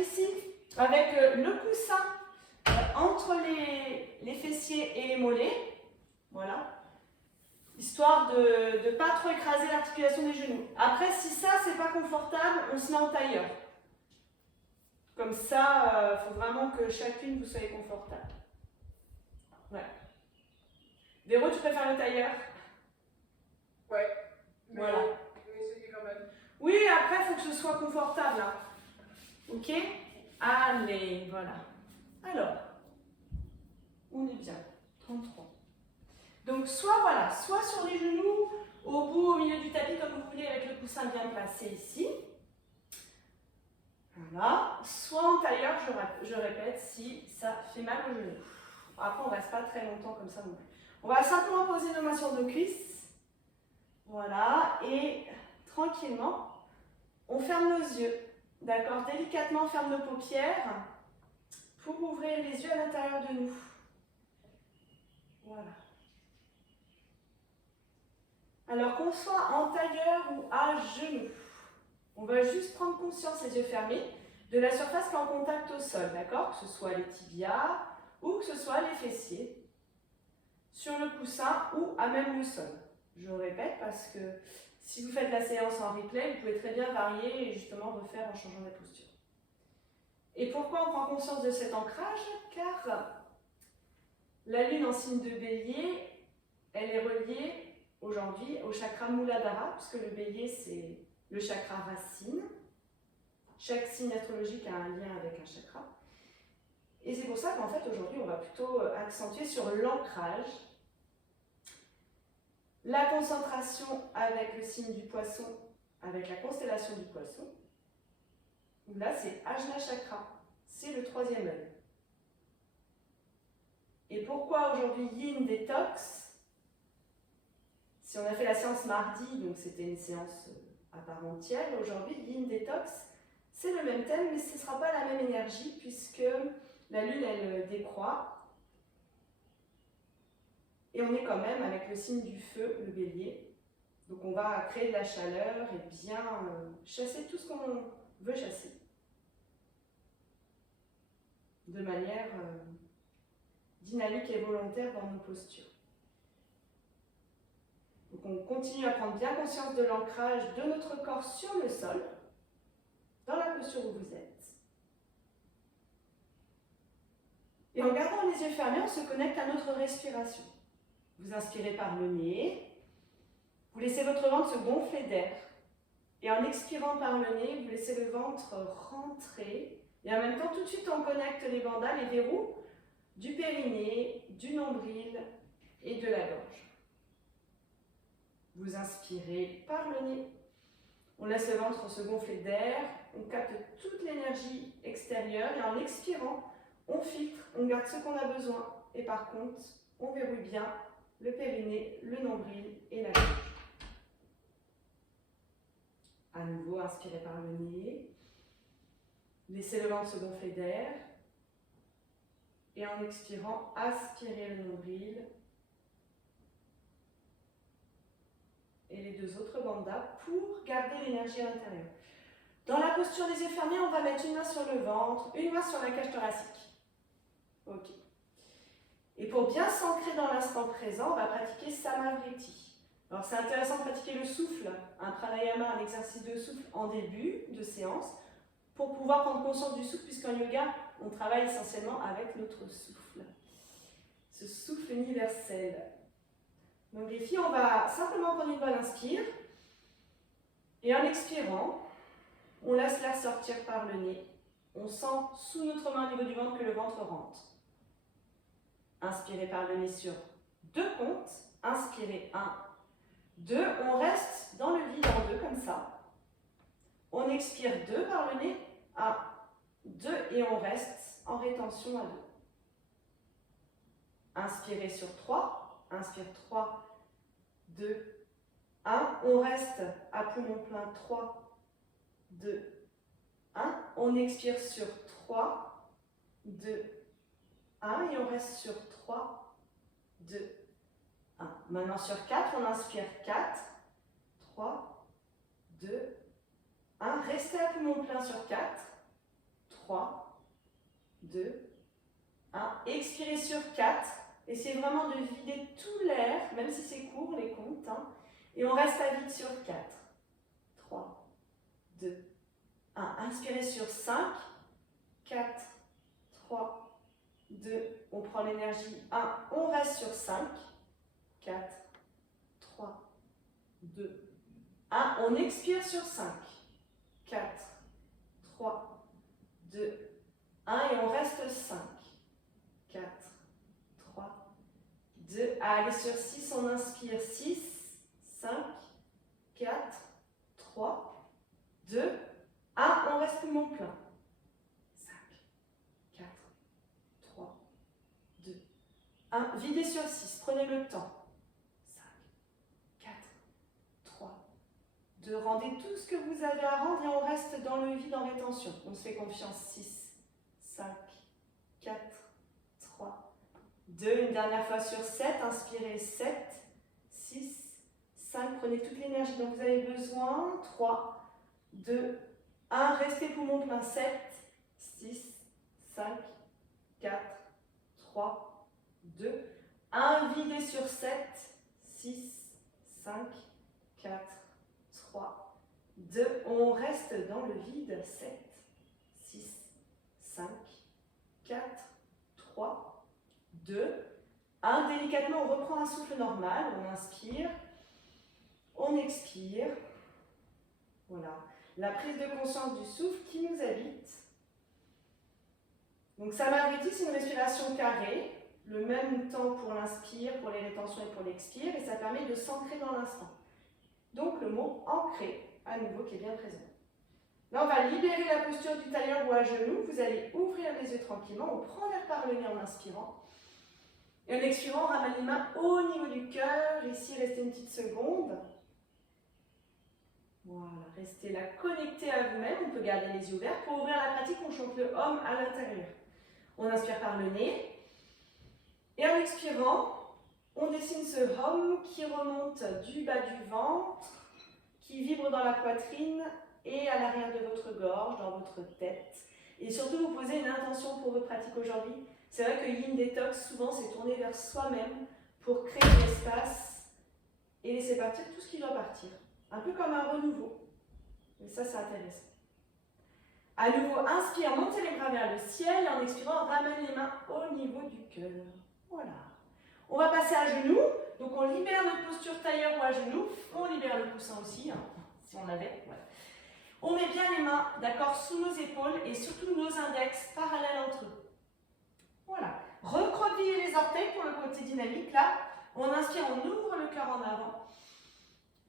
ici avec le coussin entre les fessiers et les mollets. Voilà. Histoire de ne pas trop écraser l'articulation des genoux. Après, si ça, c'est pas confortable, on se met en tailleur. Comme ça, il faut vraiment que chacune vous soyez confortable. Ouais. Véro, tu préfères le tailleur? Ouais. Voilà. Je vais essayer quand même. Oui, après, il faut que ce soit confortable. Hein. Ok? Allez, voilà. Alors, on est bien. 33. Donc, soit sur les genoux, au bout, au milieu du tapis, comme vous voulez, avec le coussin bien placé ici. Voilà. Soit en tailleur, je répète, si ça fait mal aux genoux. Après, on ne reste pas très longtemps comme ça non plus. On va simplement poser nos mains sur nos cuisses. Voilà. Et tranquillement, on ferme nos yeux. D'accord? Délicatement, on ferme nos paupières pour ouvrir les yeux à l'intérieur de nous. Voilà. Alors qu'on soit en tailleur ou à genoux, on va juste prendre conscience, les yeux fermés, de la surface qui est en contact au sol, d'accord? Que ce soit les tibias ou que ce soit les fessiers, sur le coussin ou à même le sol. Je répète parce que si vous faites la séance en replay, vous pouvez très bien varier et justement refaire en changeant la posture. Et pourquoi on prend conscience de cet ancrage? Car la lune en signe de bélier, elle est reliée aujourd'hui au chakra Muladhara, puisque le bélier c'est le chakra racine. Chaque signe astrologique a un lien avec un chakra. Et c'est pour ça qu'en fait aujourd'hui on va plutôt accentuer sur l'ancrage, la concentration avec le signe du poisson, avec la constellation du poisson. Là c'est Ajna Chakra, c'est le troisième œil. Et pourquoi aujourd'hui Yin Détox? Si on a fait la séance mardi, donc c'était une séance à part entière, aujourd'hui Yin Détox, c'est le même thème, mais ce ne sera pas la même énergie puisque la lune elle décroît. Et on est quand même avec le signe du feu, le bélier. Donc on va créer de la chaleur et bien chasser tout ce qu'on veut chasser. De manière dynamique et volontaire dans nos postures. Donc on continue à prendre bien conscience de l'ancrage de notre corps sur le sol, dans la posture où vous êtes. Et en gardant les yeux fermés, on se connecte à notre respiration. Vous inspirez par le nez, vous laissez votre ventre se gonfler d'air. Et en expirant par le nez, vous laissez le ventre rentrer. Et en même temps, tout de suite, on connecte les bandas, les verrous du périnée, du nombril et de la gorge. Vous inspirez par le nez. On laisse le ventre se gonfler d'air, on capte toute l'énergie extérieure et en expirant, on filtre, on garde ce qu'on a besoin. Et par contre, on verrouille bien le périnée, le nombril et la gorge. À nouveau, inspirez par le nez. Laissez le ventre se gonfler d'air. Et en expirant, aspirez le nombril. Et les deux autres bandas pour garder l'énergie à l'intérieur. Dans la posture des yeux fermés, on va mettre une main sur le ventre, une main sur la cage thoracique. Ok. Et pour bien s'ancrer dans l'instant présent, on va pratiquer Samavriti. Alors c'est intéressant de pratiquer le souffle, un pranayama, un exercice de souffle en début de séance, pour pouvoir prendre conscience du souffle, puisqu'en yoga, on travaille essentiellement avec notre souffle. Ce souffle universel. Donc les filles, on va simplement prendre une bonne inspire. Et en expirant, on laisse l'air sortir par le nez. On sent sous notre main au niveau du ventre que le ventre rentre. Inspirez par le nez sur 2 comptes. Inspirez 1, 2. On reste dans le vide en 2 comme ça. On expire 2 par le nez. 1, 2 et on reste en rétention à 2. Inspirez sur 3. Inspire 3, 2, 1. On reste à poumon plein 3, 2, 1. On expire sur 3, 2, 1. Et on reste sur 3, 2, 1. Maintenant sur 4, on inspire 4, 3, 2, 1. Restez à poumon plein sur 4, 3, 2, 1. Expirez sur 4. Essayez vraiment de vider tout l'air, même si c'est court, les comptes. Hein. Et on reste à vide sur 4. 3, 2, 1. Inspirez sur 5, 4, 3, 2. On prend l'énergie. 1. On reste sur 5, 4, 3, 2, 1. On expire sur 5, 4, 3, 2, 1. Et on reste 5, 4, 3, 2. Allez, sur 6, on inspire 6, 5, 4, 3, 2, 1. On reste poumon plein. 5, 4, 3, 2, 1. Videz sur 6. Prenez le temps. 5, 4, 3, 2. Rendez tout ce que vous avez à rendre et on reste dans le vide en rétention. On se fait confiance. 6, 5, 4, 3, 2. Une dernière fois sur 7. Inspirez 7, 6, 5. Prenez toute l'énergie dont vous avez besoin. 3, 2, 1. Restez poumon plein. 7, 6, 5, 4, 3, 2, 1. Videz sur 7, 6, 5, 4, 3, 2. On reste dans le vide. 7, 6, 5, 4, 3, 2, 1. Délicatement, on reprend un souffle normal. On inspire. On expire. Voilà. La prise de conscience du souffle qui nous habite. Donc, Samavriti, c'est une respiration carrée. Le même temps pour l'inspire, pour les rétentions et pour l'expire. Et ça permet de s'ancrer dans l'instant. Donc, le mot ancré, à nouveau, qui est bien présent. Là, on va libérer la posture du tailleur ou à genoux. Vous allez ouvrir les yeux tranquillement. On prend l'air par le nez en inspirant. Et en expirant, on ramène les mains au niveau du cœur. Ici, restez une petite seconde. Voilà, restez là connecté à vous-même. On peut garder les yeux ouverts. Pour ouvrir la pratique, on chante le Om à l'intérieur. On inspire par le nez. Et en expirant, on dessine ce Om qui remonte du bas du ventre, qui vibre dans la poitrine et à l'arrière de votre gorge, dans votre tête. Et surtout, vous posez une intention pour votre pratique aujourd'hui. C'est vrai que Yin Detox, souvent, c'est tourner vers soi-même pour créer de l'espace et laisser partir tout ce qui doit partir. Un peu comme un renouveau. Et ça, c'est intéressant. À nouveau, inspire, montez les bras vers le ciel. Et en expirant, on ramène les mains au niveau du cœur. Voilà. On va passer à genoux. Donc, on libère notre posture tailleur ou à genoux. On libère le coussin aussi, hein, si on l'avait. Voilà. On met bien les mains, d'accord, sous nos épaules et surtout nos index parallèles entre eux. Voilà. Recroquevillez les orteils pour le côté dynamique. Là, on inspire, on ouvre le cœur en avant.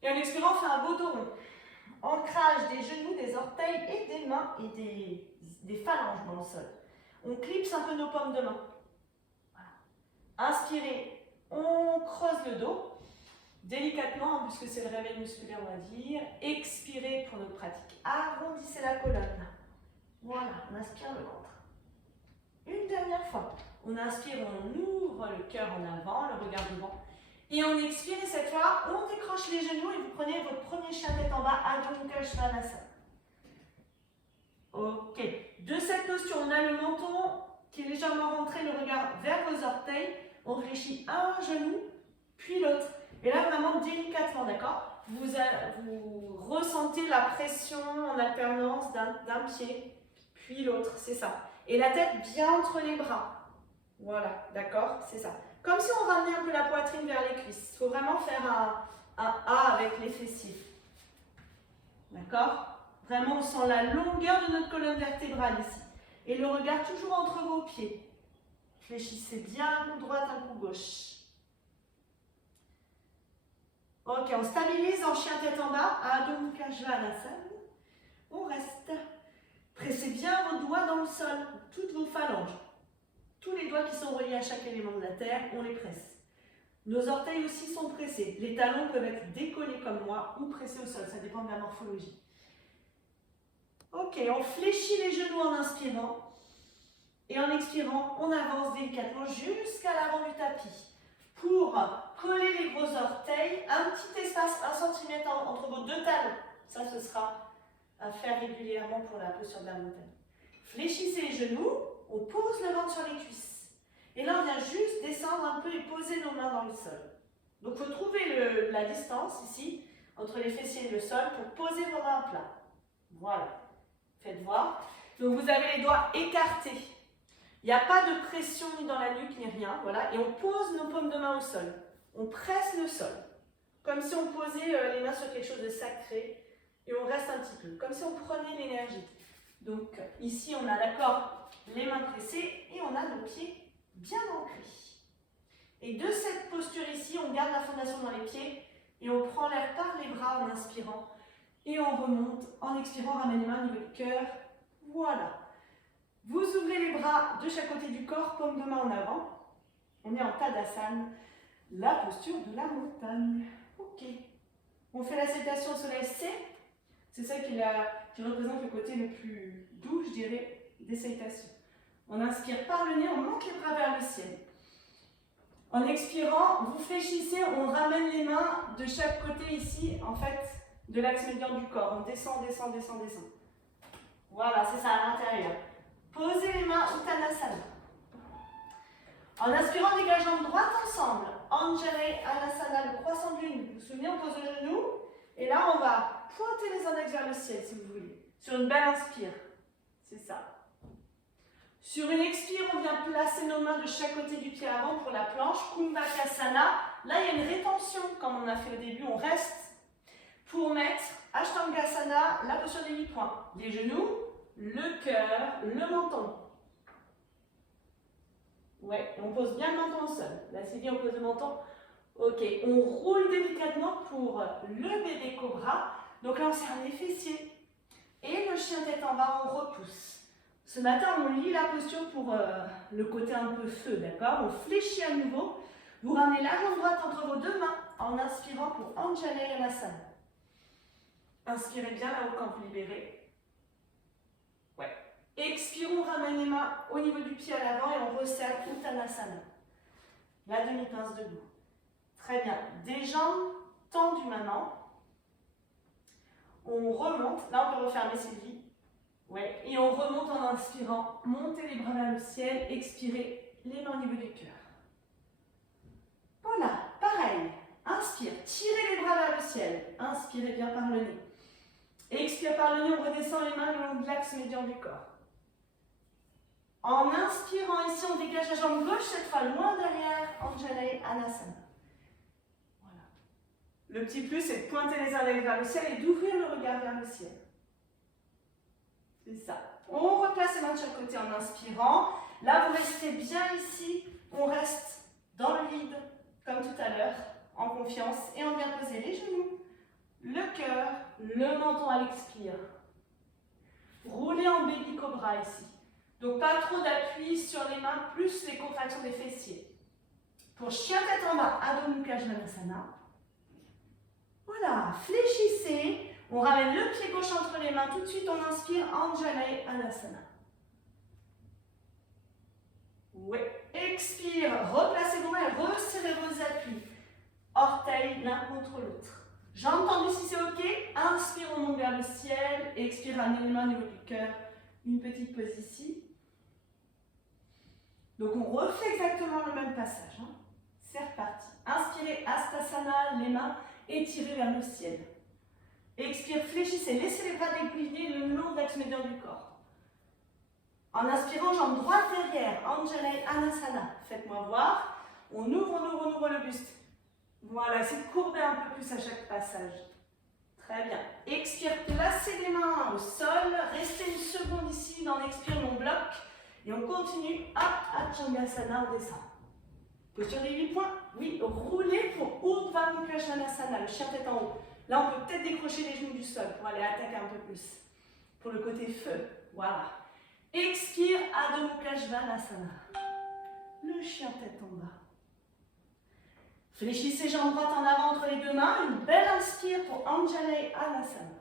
Et en expirant, on fait un beau dos rond. Ancrage des genoux, des orteils et des mains et des phalanges dans le sol. On clipse un peu nos paumes de main. Voilà. Inspirez, on creuse le dos. Délicatement, puisque c'est le réveil musculaire, on va dire. Expirez pour notre pratique. Arrondissez la colonne. Voilà, on inspire le ventre. Une dernière fois. On inspire, on ouvre le cœur en avant, le regard devant. Et on expire, et cette fois, on décroche les genoux et vous prenez votre premier chien tête en bas, Adho Mukha Svanasana. Ok. De cette posture, on a le menton qui est légèrement rentré, le regard vers vos orteils. On fléchit un genou, puis l'autre. Et là, vraiment délicatement, d'accord, vous ressentez la pression en alternance d'un pied, puis l'autre, c'est ça. Et la tête bien entre les bras. Voilà, d'accord, c'est ça. Comme si on ramenait un peu la poitrine vers les cuisses. Il faut vraiment faire un A avec les fessiers. D'accord? Vraiment, on sent la longueur de notre colonne vertébrale ici. Et le regard toujours entre vos pieds. Fléchissez bien un coup droite, un coup gauche. Ok, on stabilise en chien tête en bas, Adho Mukha Svanasana. On reste. Pressez bien vos doigts dans le sol, toutes vos phalanges. Tous les doigts qui sont reliés à chaque élément de la terre, on les presse. Nos orteils aussi sont pressés. Les talons peuvent être décollés comme moi ou pressés au sol, ça dépend de la morphologie. Ok, on fléchit les genoux en inspirant. Et en expirant, on avance délicatement jusqu'à l'avant du tapis. Pour coller les gros orteils, un petit espace, 1 cm entre vos deux talons. Ça, ce sera à faire régulièrement pour la posture de la montagne. Fléchissez les genoux, On pose le ventre sur les cuisses. Et là, on vient juste descendre un peu et poser nos mains dans le sol. Donc, il faut trouver la distance ici entre les fessiers et le sol pour poser vos mains à plat. Voilà. Faites voir. Donc, vous avez les doigts écartés. Il n'y a pas de pression ni dans la nuque ni rien. Voilà. Et on pose nos paumes de main au sol. On presse le sol. Comme si on posait les mains sur quelque chose de sacré. Et on reste un petit peu. Comme si on prenait l'énergie. Donc, ici, on a d'accord les mains pressées et on a nos pieds bien ancrés. Et de cette posture ici, on garde la fondation dans les pieds et on prend l'air par les bras en inspirant. Et on remonte en expirant, ramène les mains au niveau du cœur. Voilà. Vous ouvrez les bras de chaque côté du corps, paume de main en avant. On est en Tadasana, la posture de la montagne. Ok. On fait la cétation au soleil C. C'est ça qui représente le côté le plus doux, je dirais, des salutations. On inspire par le nez, on monte les bras vers le ciel. En expirant, vous fléchissez, on ramène les mains de chaque côté ici, en fait, de l'axe médian du corps. On descend, descend, descend, descend. Voilà, c'est ça à l'intérieur. Posez les mains Uttanasana. En inspirant, les jambes droites ensemble. Anjaneyanasana, le croissant de lune. Vous vous souvenez, on pose le genou. Et là, on va pointer les index vers le ciel, si vous voulez. Sur une belle inspire. C'est ça. Sur une expire, on vient placer nos mains de chaque côté du pied avant pour la planche. Kumbhakasana. Là, il y a une rétention, comme on a fait au début. On reste pour mettre Ashtangasana, la posture des 8 points. Les genoux, le cœur, le menton. Ouais, on pose bien le menton au sol. Là, c'est bien, on pose le menton. Ok, on roule délicatement pour le bébé cobra. Donc là, on serre les fessiers. Et le chien tête en bas, on repousse. Ce matin, on lit la posture pour le côté un peu feu, d'accord? On fléchit à nouveau. Vous ramenez la jambe droite entre vos deux mains en inspirant pour Anjaneyanasana. Inspirez bien là-haut quand vous libérez. Ouais. Expirons, ramène les mains au niveau du pied à l'avant et on resserre Uttanasana. La demi-pince debout. Très bien. Des jambes tendues maintenant. On remonte. Là, on peut refermer Sylvie. Ouais. Et on remonte en inspirant. Montez les bras vers le ciel. Expirez les mains au niveau du cœur. Voilà. Pareil. Inspire. Tirez les bras vers le ciel. Inspirez bien par le nez. Expire par le nez. On redescend les mains le long de l'axe médian du corps. En inspirant ici, on dégage la jambe gauche cette fois loin derrière. Anjaneyanasana. Voilà. Le petit plus, c'est de pointer les index vers le ciel et d'ouvrir le regard vers le ciel. C'est ça. On replace les mains de chaque côté en inspirant. Là, vous restez bien ici. On reste dans le vide, comme tout à l'heure, en confiance. Et on vient poser les genoux, le cœur, le menton à l'expire. Roulez en baby cobra ici. Donc, pas trop d'appui sur les mains, plus les contractions des fessiers. Pour chien tête en bas, Adho Mukha Svanasana. Voilà, fléchissez. On ramène le pied gauche entre les mains. Tout de suite, on inspire Anjaneyanasana. Oui. Expire. Replacez vos mains et resserrez vos appuis. Orteils l'un contre l'autre. Jambes tendues si c'est OK. Inspire, on monte vers le ciel. Expire, ramenez les mains au niveau du cœur. Une petite pause ici. Donc, on refait exactement le même passage. Hein. C'est reparti. Inspirez, Hastasana, les mains étirées vers le ciel. Expire, fléchissez, laissez les bras dépliés le long de l'axe médian du corps. En inspirant, jambe droite derrière, Anjaneyanasana. Faites-moi voir. On ouvre le buste. Voilà, c'est de courber un peu plus à chaque passage. Très bien. Expire, placez les mains au sol. Restez une seconde ici dans l'expire, on bloque. Et on continue à Achangasana, on descend. Posture des 8 points. Oui, roulez pour Urdhva Mukha Svanasana, le chien tête en haut. Là, on peut peut-être décrocher les genoux du sol pour aller attaquer un peu plus. Pour le côté feu. Voilà. Expire, Adho Mukha Svanasana. Le chien tête en bas. Fléchissez jambes droites en avant entre les deux mains. Une belle inspire pour Anjaneyanasana.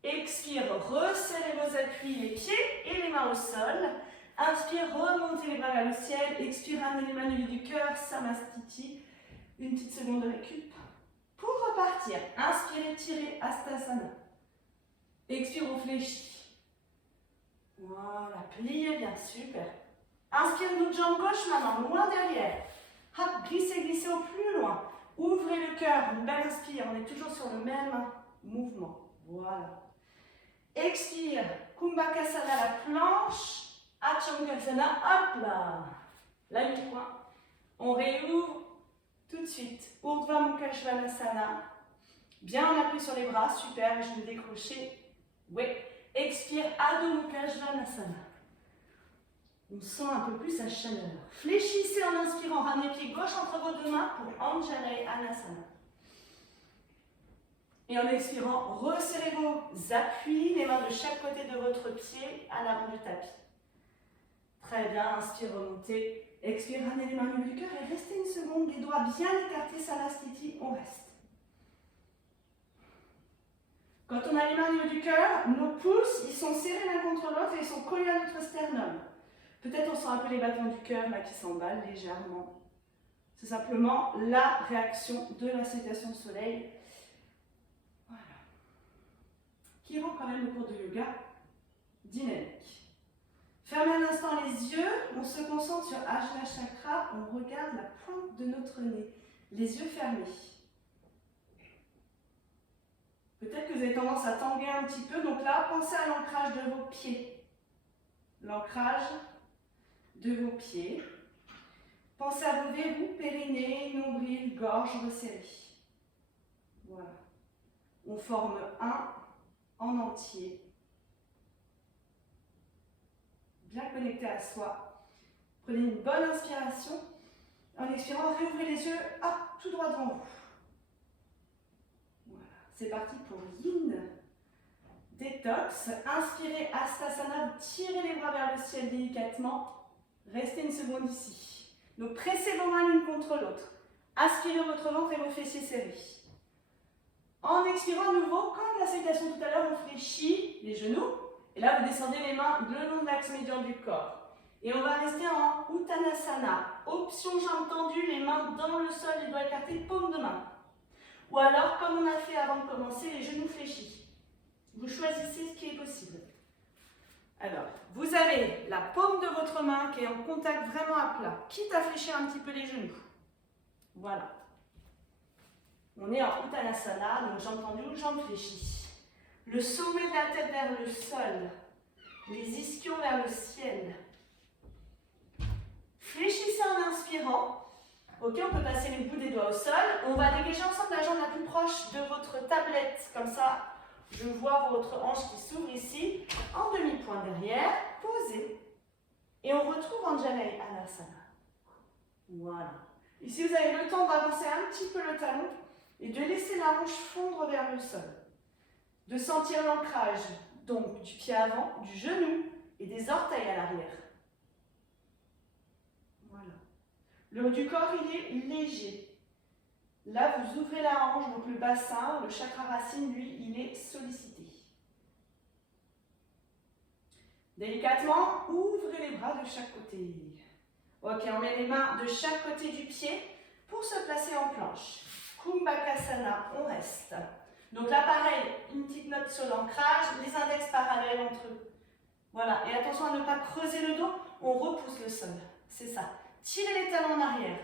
Expire, resserrez vos appuis, les pieds et les mains au sol. Inspire, remontez les bras vers le ciel. Expire, ramenez les mains au niveau du cœur, Samastiti. Une petite seconde de récup. Pour repartir, inspirez, tirez, Hastasana. Expire, on fléchit. Voilà, pliez bien, super. Inspire notre jambe gauche maintenant, loin derrière. Hop, glissez, glissez au plus loin. Ouvrez le cœur, une belle inspire, on est toujours sur le même mouvement. Voilà. Expire, Kumbhakasana, la planche. Achangasana, hop là. La mi-point. On réouvre tout de suite. Urdhva Mukha Svanasana. Bien on appuie sur les bras, super, je vais décrocher. Oui. Expire, Adho Mukha Svanasana. On sent un peu plus sa chaleur. Fléchissez en inspirant, ramenez pied gauche entre vos deux mains pour Anjaneyasana. Et en expirant, resserrez vos appuis, les mains de chaque côté de votre pied à l'avant du tapis. Très bien, inspire, remontez. Expire, ramenez les mains au milieu du cœur et restez une seconde, les doigts bien écartés, Salasthiti, on reste. Quand on a les mains au milieu du cœur, nos pouces, ils sont serrés l'un contre l'autre et ils sont collés à notre sternum. Peut-être on sent un peu les battements du cœur là qui s'emballent légèrement. C'est simplement la réaction de la salutation de soleil. Voilà. Qui rend quand même le cours de yoga dynamique. Fermez un instant les yeux, on se concentre sur Ajna Chakra, on regarde la pointe de notre nez, les yeux fermés. Peut-être que vous avez tendance à tanguer un petit peu, donc là, pensez à l'ancrage de vos pieds. L'ancrage de vos pieds. Pensez à vos verrous, périnée, nombril, gorge resserrée. Voilà. On forme un en entier. Bien connecté à soi. Prenez une bonne inspiration. En expirant, réouvrez les yeux, hop, tout droit devant vous. Voilà. C'est parti pour Yin. Détox. Inspirez, Hastasana, vous tirez les bras vers le ciel délicatement. Restez une seconde ici. Donc pressez vos mains l'une contre l'autre. Aspirez votre ventre et vos fessiers serrés. En expirant à nouveau, comme la salutation tout à l'heure, on fléchit les genoux. Et là, vous descendez les mains le long de l'axe médian du corps. Et on va rester en Uttanasana. Option jambes tendues, les mains dans le sol, les doigts écartés, paume de main. Ou alors, comme on a fait avant de commencer, les genoux fléchis. Vous choisissez ce qui est possible. Alors, vous avez la paume de votre main qui est en contact vraiment à plat, quitte à fléchir un petit peu les genoux. Voilà. On est en Uttanasana, donc jambes tendues, jambes fléchies. Le sommet de la tête vers le sol, les ischions vers le ciel. Fléchissez en inspirant. Ok, on peut passer les bouts des doigts au sol. On va dégager ensemble la jambe la plus proche de votre tablette. Comme ça, je vois votre hanche qui s'ouvre ici. En demi-point derrière, posez. Et on retrouve Anjaneyasana. Voilà. Ici, vous avez le temps d'avancer un petit peu le talon et de laisser la hanche fondre vers le sol. De sentir l'ancrage, donc du pied avant, du genou et des orteils à l'arrière. Voilà. Le haut du corps, il est léger. Là, vous ouvrez la hanche, donc le bassin, le chakra racine, lui, il est sollicité. Délicatement, ouvrez les bras de chaque côté. Ok, on met les mains de chaque côté du pied pour se placer en planche. Kumbhakasana, on reste. Donc là, pareil, une petite note sur l'ancrage, les index parallèles entre eux. Voilà, et attention à ne pas creuser le dos, on repousse le sol. C'est ça. Tirez les talons en arrière.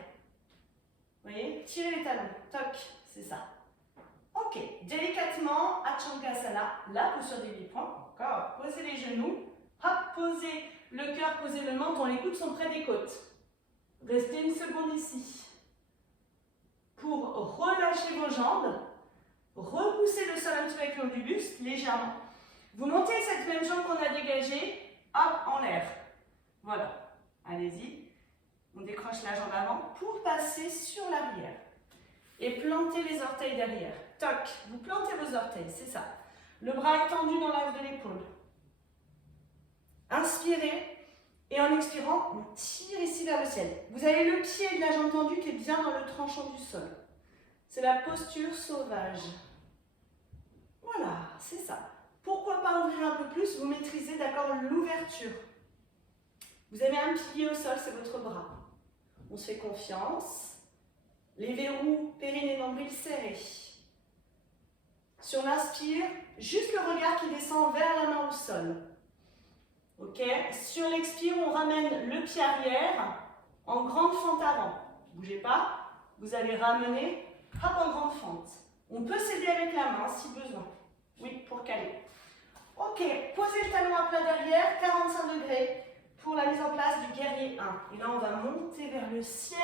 Vous voyez, tirez les talons. Toc, c'est ça. Ok, délicatement, Achangasana, la posture des 8 points. Encore, posez les genoux. Hop, posez le cœur, posez le menton, les coudes sont près des côtes. Restez une seconde ici. Pour relâcher vos jambes, repoussez le sol un petit peu avec le haut du buste, légèrement. Vous montez cette même jambe qu'on a dégagée, hop, en l'air. Voilà, allez-y. On décroche la jambe avant pour passer sur l'arrière. Et plantez les orteils derrière. Toc, vous plantez vos orteils, c'est ça. Le bras est tendu dans l'axe de l'épaule. Inspirez. Et en expirant, on tire ici vers le ciel. Vous avez le pied de la jambe tendue qui est bien dans le tranchant du sol. C'est la posture sauvage. Voilà, c'est ça. Pourquoi pas ouvrir un peu plus? Vous maîtrisez, d'accord, l'ouverture. Vous avez un pilier au sol, c'est votre bras. On se fait confiance. Les verrous périnée nombril serrés. Sur l'inspire, juste le regard qui descend vers la main au sol. Ok. Sur l'expire, on ramène le pied arrière en grande fente avant. Bougez pas. Vous allez ramener hop, en grande fente. On peut s'aider avec la main si besoin. Oui, pour caler. Ok. Posez le talon à plat derrière, 45 degrés pour la mise en place du guerrier 1. Et là, on va monter vers le ciel.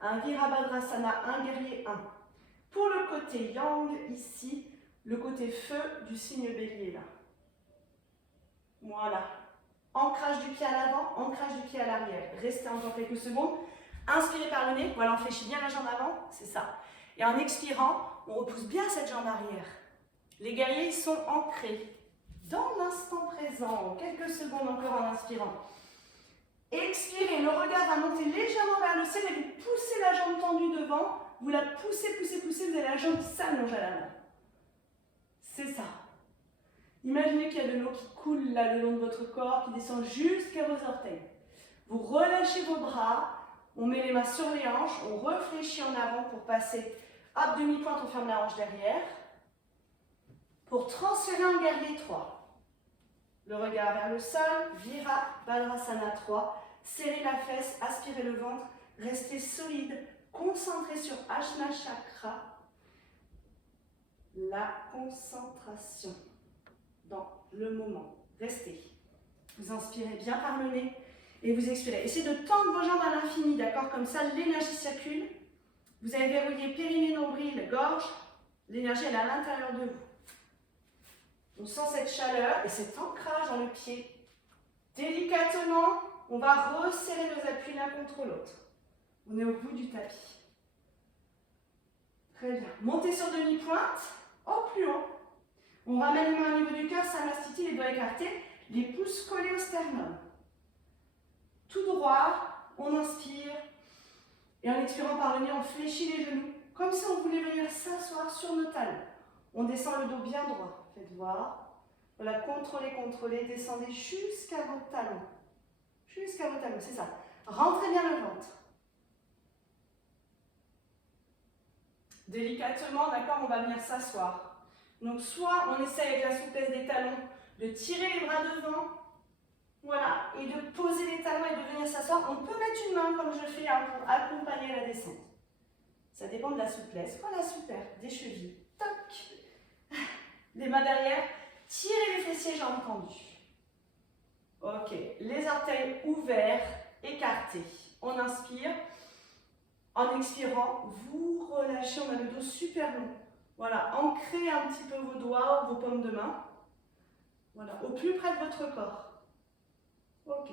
Un Virabhadrasana, un guerrier 1. Pour le côté yang, ici, le côté feu du signe bélier, là. Voilà. Ancrage du pied à l'avant, ancrage du pied à l'arrière. Restez encore quelques secondes. Inspirez par le nez. Voilà, on fléchit bien la jambe avant. C'est ça. Et en expirant, on repousse bien cette jambe arrière. Les guerriers, ils sont ancrés dans l'instant présent. Quelques secondes encore en inspirant. Expirez, le regard va monter légèrement vers le ciel et vous poussez la jambe tendue devant. Vous la poussez, poussez, poussez, vous avez la jambe qui s'allonge à l'avant. C'est ça. Imaginez qu'il y a de l'eau qui coule là le long de votre corps, qui descend jusqu'à vos orteils. Vous relâchez vos bras, on met les mains sur les hanches, on réfléchit en avant pour passer à demi-pointe, on ferme la hanche derrière. Pour transférer en guerrier 3. Le regard vers le sol, Virabhadrasana 3. Serrez la fesse, aspirez le ventre, restez solide, concentrez sur Ajna Chakra. La concentration dans le moment. Restez. Vous inspirez bien par le nez et vous expirez. Essayez de tendre vos jambes à l'infini, d'accord? Comme ça, l'énergie circule. Vous avez verrouillé périnée, nombril, gorge. L'énergie, elle est à l'intérieur de vous. On sent cette chaleur et cet ancrage dans le pied. Délicatement, on va resserrer nos appuis l'un contre l'autre. On est au bout du tapis. Très bien. Montez sur demi-pointe, au plus haut. On ramène les mains au niveau du cœur, Samastiti, les doigts écartés, les pouces collés au sternum. Tout droit, on inspire. Et en expirant par le nez, on fléchit les genoux, comme si on voulait venir s'asseoir sur nos talons. On descend le dos bien droit. Faites voir. Voilà, contrôlez, contrôlez. Descendez jusqu'à vos talons. Jusqu'à vos talons, c'est ça. Rentrez bien le ventre. Délicatement, d'accord, on va venir s'asseoir. Donc, soit on essaie avec la souplesse des talons de tirer les bras devant, voilà, et de poser les talons et de venir s'asseoir. On peut mettre une main, comme je fais, hein, pour accompagner la descente. Ça dépend de la souplesse. Voilà, super. Des chevilles. Toc. Les mains derrière. Tirez les fessiers, jambes tendues. Ok. Les orteils ouverts, écartés. On inspire. En expirant, vous relâchez. On a le dos super long. Voilà. Ancrez un petit peu vos doigts, vos paumes de main. Voilà. Au plus près de votre corps. Ok.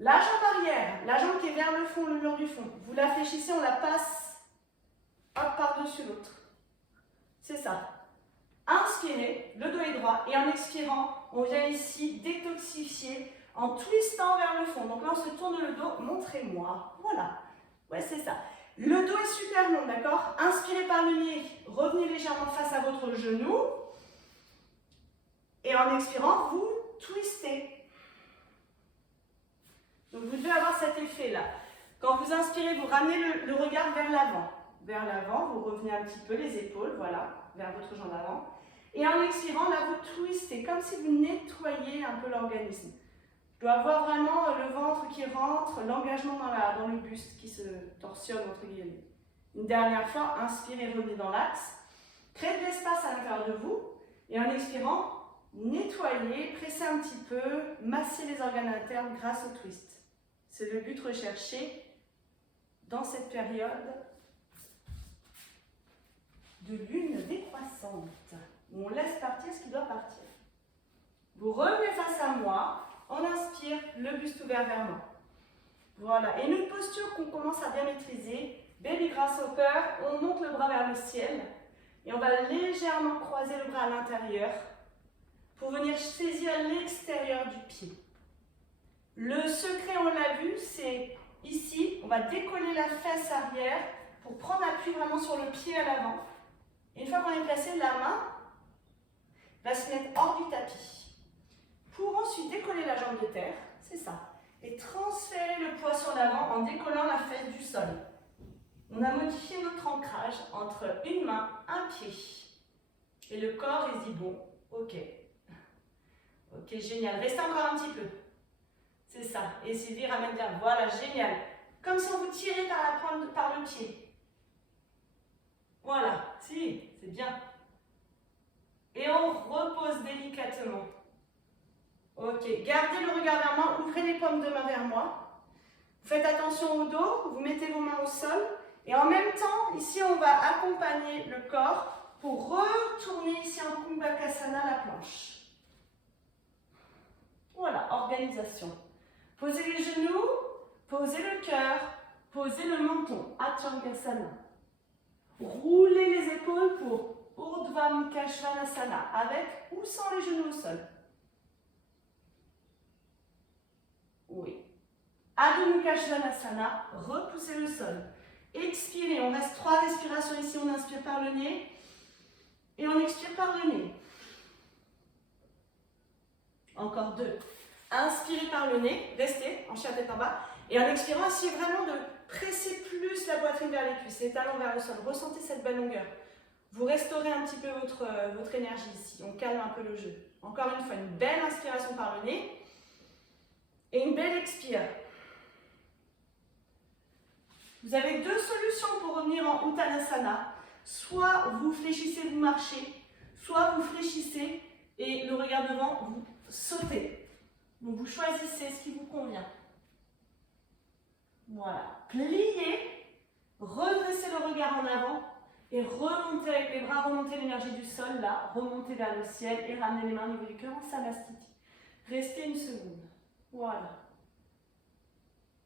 La jambe arrière, la jambe qui est vers le fond, le mur du fond. Vous la fléchissez, on la passe hop, par-dessus l'autre. C'est ça. Inspirez, le dos est droit. Et en expirant, on vient ici détoxifier en twistant vers le fond. Donc là, on se tourne le dos. Montrez-moi. Voilà. Ouais, c'est ça. Le dos est super long, d'accord? Inspirez par le nez. Revenez légèrement face à votre genou. Et en expirant, vous twistez. Donc vous devez avoir cet effet-là. Quand vous inspirez, vous ramenez le regard vers l'avant. Vers l'avant, vous revenez un petit peu les épaules, voilà, vers votre jambe avant. Et en expirant, là, vous twistez, comme si vous nettoyiez un peu l'organisme. Je dois avoir vraiment le ventre qui rentre, l'engagement dans le buste qui se torsionne, entre guillemets. Une dernière fois, inspirez, revenez dans l'axe. Créez de l'espace à l'intérieur de vous. Et en expirant, nettoyez, pressez un petit peu, massez les organes internes grâce au twist. C'est le but recherché dans cette période de lune décroissante, où on laisse partir ce qui doit partir. Vous revenez face à moi, on inspire, le buste ouvert vers moi. Voilà, et une posture qu'on commence à bien maîtriser, Baby Grasshopper, on monte le bras vers le ciel, et on va légèrement croiser le bras à l'intérieur, pour venir saisir l'extérieur du pied. Le secret, on l'a vu, c'est ici, on va décoller la fesse arrière pour prendre appui vraiment sur le pied à l'avant. Une fois qu'on est placé, la main va se mettre hors du tapis. Pour ensuite décoller la jambe de terre, c'est ça, et transférer le poids sur l'avant en décollant la fesse du sol. On a modifié notre ancrage entre une main, un pied. Et le corps, il se dit, bon, ok. Ok, génial. Restez encore un petit peu. C'est ça. Et Sylvie ramène bien. Voilà, génial. Comme si on vous tirait par la pointe, par le pied. Voilà, si, c'est bien. Et on repose délicatement. Ok, gardez le regard vers moi, ouvrez les paumes de main vers moi. Faites attention au dos, vous mettez vos mains au sol. Et en même temps, ici, on va accompagner le corps pour retourner ici en Kumbhakasana, la planche. Voilà, organisation. Posez les genoux, posez le cœur, posez le menton, Achangasana. Roulez les épaules pour Urdhva Mukha Svanasana, avec ou sans les genoux au sol. Oui. Adho Mukha Svanasana, repoussez le sol. Expirez, on reste 3 respirations ici, on inspire par le nez et on expire par le nez. Encore 2. Inspirez par le nez, restez en chien tête en bas. Et en expirant, essayez vraiment de presser plus la poitrine vers les cuisses, les talons vers le sol. Ressentez cette belle longueur. Vous restaurez un petit peu votre énergie ici. On calme un peu le jeu. Encore une fois, une belle inspiration par le nez. Et une belle expire. Vous avez 2 solutions pour revenir en Uttanasana. Soit vous fléchissez, vous marchez. Soit vous fléchissez et le regard devant, vous sautez. Donc vous choisissez ce qui vous convient. Voilà. Pliez, redressez le regard en avant et remontez avec les bras, remontez l'énergie du sol là, remontez vers le ciel et ramenez les mains au niveau du cœur en Samastiti. Restez une seconde. Voilà.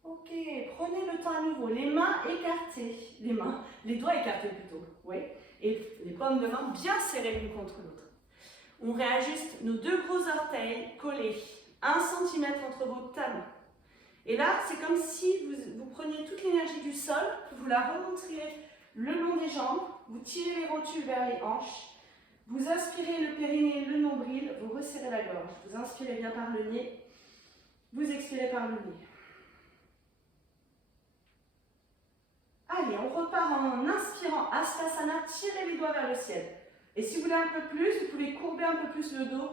Ok, prenez le temps à nouveau. Les mains écartées. Les doigts écartés plutôt. Oui. Et les paumes de main bien serrées l'une contre l'autre. On réajuste nos 2 gros orteils collés 1 cm entre vos talons. Et là, c'est comme si vous preniez toute l'énergie du sol, vous la remonteriez le long des jambes, vous tirez les rotules vers les hanches, vous inspirez le périnée, le nombril, vous resserrez la gorge. Vous inspirez bien par le nez, vous expirez par le nez. Allez, on repart en inspirant Hastasana, tirez les doigts vers le ciel. Et si vous voulez un peu plus, vous pouvez courber un peu plus le dos,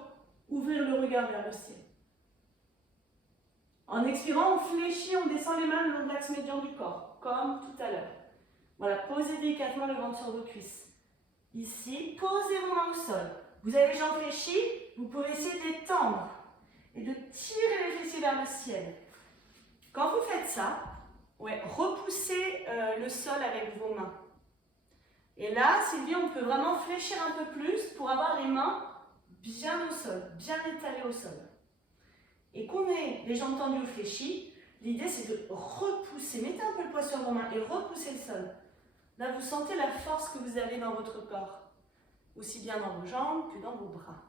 ouvrir le regard vers le ciel. En expirant, on fléchit, on descend les mains le long de l'axe médian du corps, comme tout à l'heure. Voilà, posez délicatement le ventre sur vos cuisses. Ici, posez vos mains au sol. Vous avez les jambes fléchies, vous pouvez essayer de les tendre et de tirer les fessiers vers le ciel. Quand vous faites ça, repoussez le sol avec vos mains. Et là, Sylvie, on peut vraiment fléchir un peu plus pour avoir les mains bien au sol, bien étalées au sol. Et qu'on ait les jambes tendues ou fléchies, l'idée c'est de repousser. Mettez un peu le poids sur vos mains et repoussez le sol. Là, vous sentez la force que vous avez dans votre corps, aussi bien dans vos jambes que dans vos bras.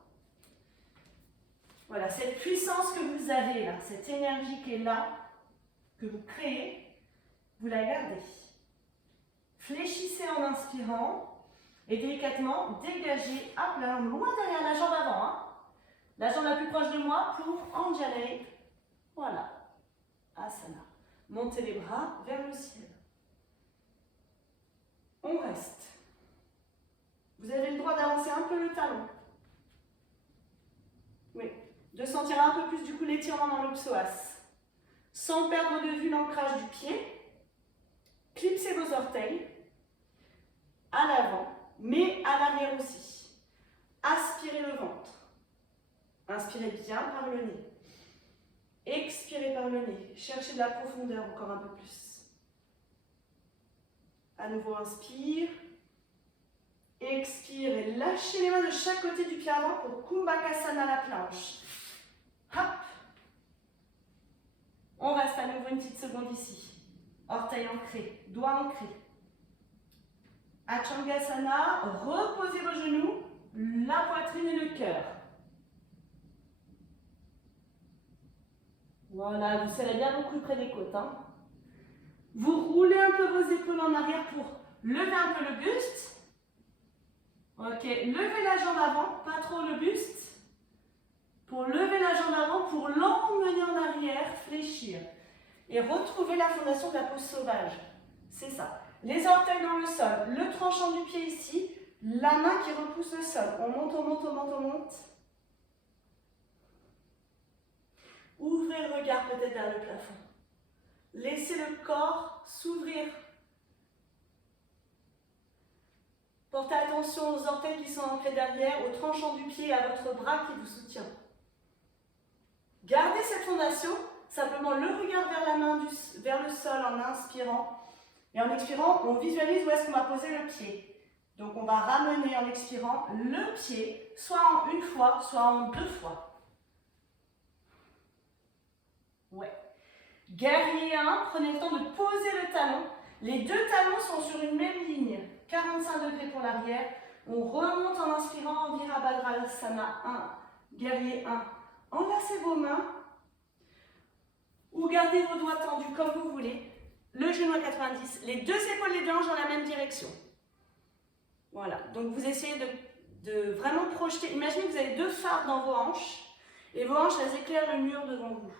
Voilà, cette puissance que vous avez là, cette énergie qui est là, que vous créez, vous la gardez. Fléchissez en inspirant et délicatement dégagez, hop là, loin derrière la jambe avant. Hein. La jambe la plus proche de moi pour Anjali. Voilà. Asana. Montez les bras vers le ciel. On reste. Vous avez le droit d'avancer un peu le talon. Oui. De sentir un peu plus du coup l'étirement dans le psoas. Sans perdre de vue l'ancrage du pied. Clipsez vos orteils. À l'avant, mais à l'arrière aussi. Aspirez le ventre. Inspirez bien par le nez. Expirez par le nez. Cherchez de la profondeur encore un peu plus. À nouveau, inspire. Expire et lâchez les mains de chaque côté du pied avant pour Kumbhakasana, la planche. Hop. On reste à nouveau une petite seconde ici. Orteil ancré, doigt ancré. Achangasana, reposez vos genoux, la poitrine et le cœur. Voilà, vous serrez bien beaucoup près des côtes. Hein. Vous roulez un peu vos épaules en arrière pour lever un peu le buste. Ok, levez la jambe avant, pas trop le buste. Pour lever la jambe avant, pour l'emmener en arrière, fléchir. Et retrouver la fondation de la pose sauvage. C'est ça. Les orteils dans le sol, le tranchant du pied ici, la main qui repousse le sol. On monte, on monte, on monte, on monte. Ouvrez le regard peut-être vers le plafond. Laissez le corps s'ouvrir. Portez attention aux orteils qui sont ancrés derrière, au tranchant du pied et à votre bras qui vous soutient. Gardez cette fondation, simplement le regard vers la main, vers le sol en inspirant. Et en expirant, on visualise où est-ce qu'on va poser le pied. Donc on va ramener en expirant le pied, soit en une fois, soit en 2 fois. Ouais. Guerrier 1, prenez le temps de poser le talon. Les 2 talons sont sur une même ligne. 45 degrés pour l'arrière. On remonte en inspirant, Virabhadrasana 1, guerrier 1. Enlacez vos mains ou gardez vos doigts tendus comme vous voulez. Le genou à 90, les 2 épaules, les 2 hanches dans la même direction. Voilà, donc vous essayez de vraiment projeter. Imaginez que vous avez 2 phares dans vos hanches et vos hanches, elles éclairent le mur devant vous.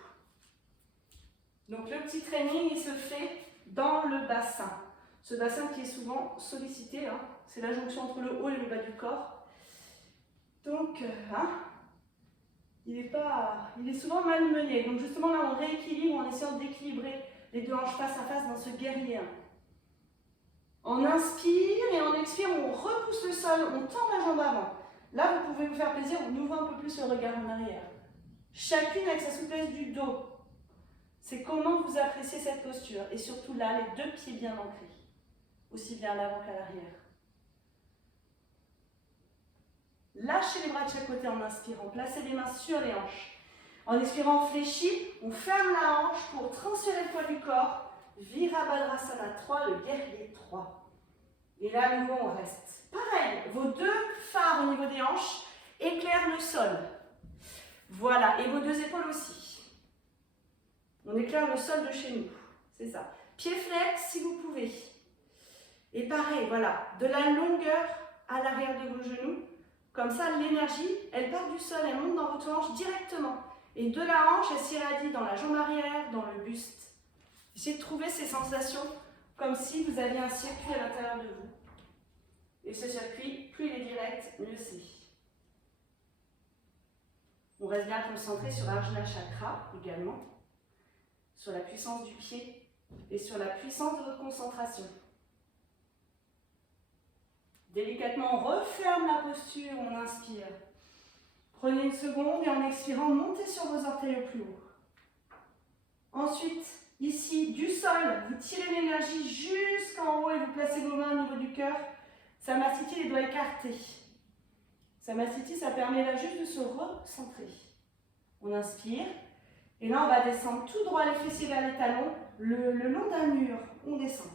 Donc le petit training, il se fait dans le bassin. Ce bassin qui est souvent sollicité, hein, c'est la jonction entre le haut et le bas du corps. Donc, il est souvent malmené. Donc justement là, on rééquilibre en essayant d'équilibrer les 2 hanches face à face dans ce guerrier 1. On inspire et on expire, on repousse le sol, on tend la jambe avant. Là, vous pouvez vous faire plaisir, on ouvre un peu plus le regard en arrière. Chacune avec sa souplesse du dos. C'est comment vous appréciez cette posture. Et surtout là, les 2 pieds bien ancrés. Aussi bien à l'avant qu'à l'arrière. Lâchez les bras de chaque côté en inspirant. Placez les mains sur les hanches. En expirant, on fléchit. On ferme la hanche pour transférer le poids du corps. Virabhadrasana 3, le guerrier 3. Et là, à nouveau, on reste. Pareil, vos 2 phares au niveau des hanches éclairent le sol. Voilà, et vos 2 épaules aussi. On éclaire le sol de chez nous. C'est ça. Pied flex si vous pouvez. Et pareil, voilà, de la longueur à l'arrière de vos genoux. Comme ça, l'énergie, elle part du sol, elle monte dans votre hanche directement. Et de la hanche, elle s'irradie dans la jambe arrière, dans le buste. Essayez de trouver ces sensations comme si vous aviez un circuit à l'intérieur de vous. Et ce circuit, plus il est direct, mieux c'est. On reste bien concentré sur Ajna Chakra également, sur la puissance du pied et sur la puissance de votre concentration. Délicatement, on referme la posture, on inspire. Prenez une seconde et en expirant, montez sur vos orteils au plus haut. Ensuite, ici, du sol, vous tirez l'énergie jusqu'en haut et vous placez vos mains au niveau du cœur. Samasthiti, les doigts écartés. Samasthiti, ça permet là juste de se recentrer. On inspire. Et là, on va descendre tout droit les fessiers vers les talons, le long d'un mur. On descend.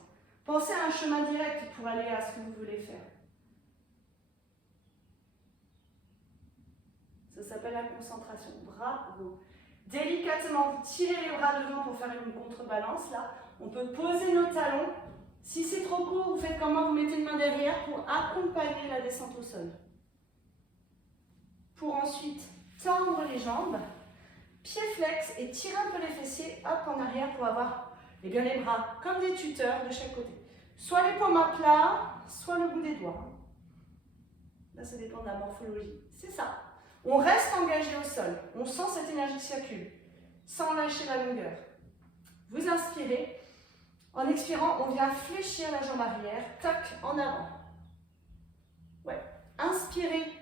Pensez à un chemin direct pour aller à ce que vous voulez faire. Ça s'appelle la concentration. Bravo. Délicatement, vous tirez les bras devant pour faire une contrebalance. Là, on peut poser nos talons. Si c'est trop court, vous faites comment? Vous mettez une main derrière pour accompagner la descente au sol. Pour ensuite tendre les jambes, pied flex et tirer un peu les fessiers, hop, en arrière pour avoir les bras comme des tuteurs de chaque côté. Soit les paumes à plat, soit le bout des doigts. Là, ça dépend de la morphologie. C'est ça. On reste engagé au sol. On sent cette énergie qui circule, sans lâcher la longueur. Vous inspirez. En expirant, on vient fléchir la jambe arrière. Toc, en avant. Ouais. Inspirez.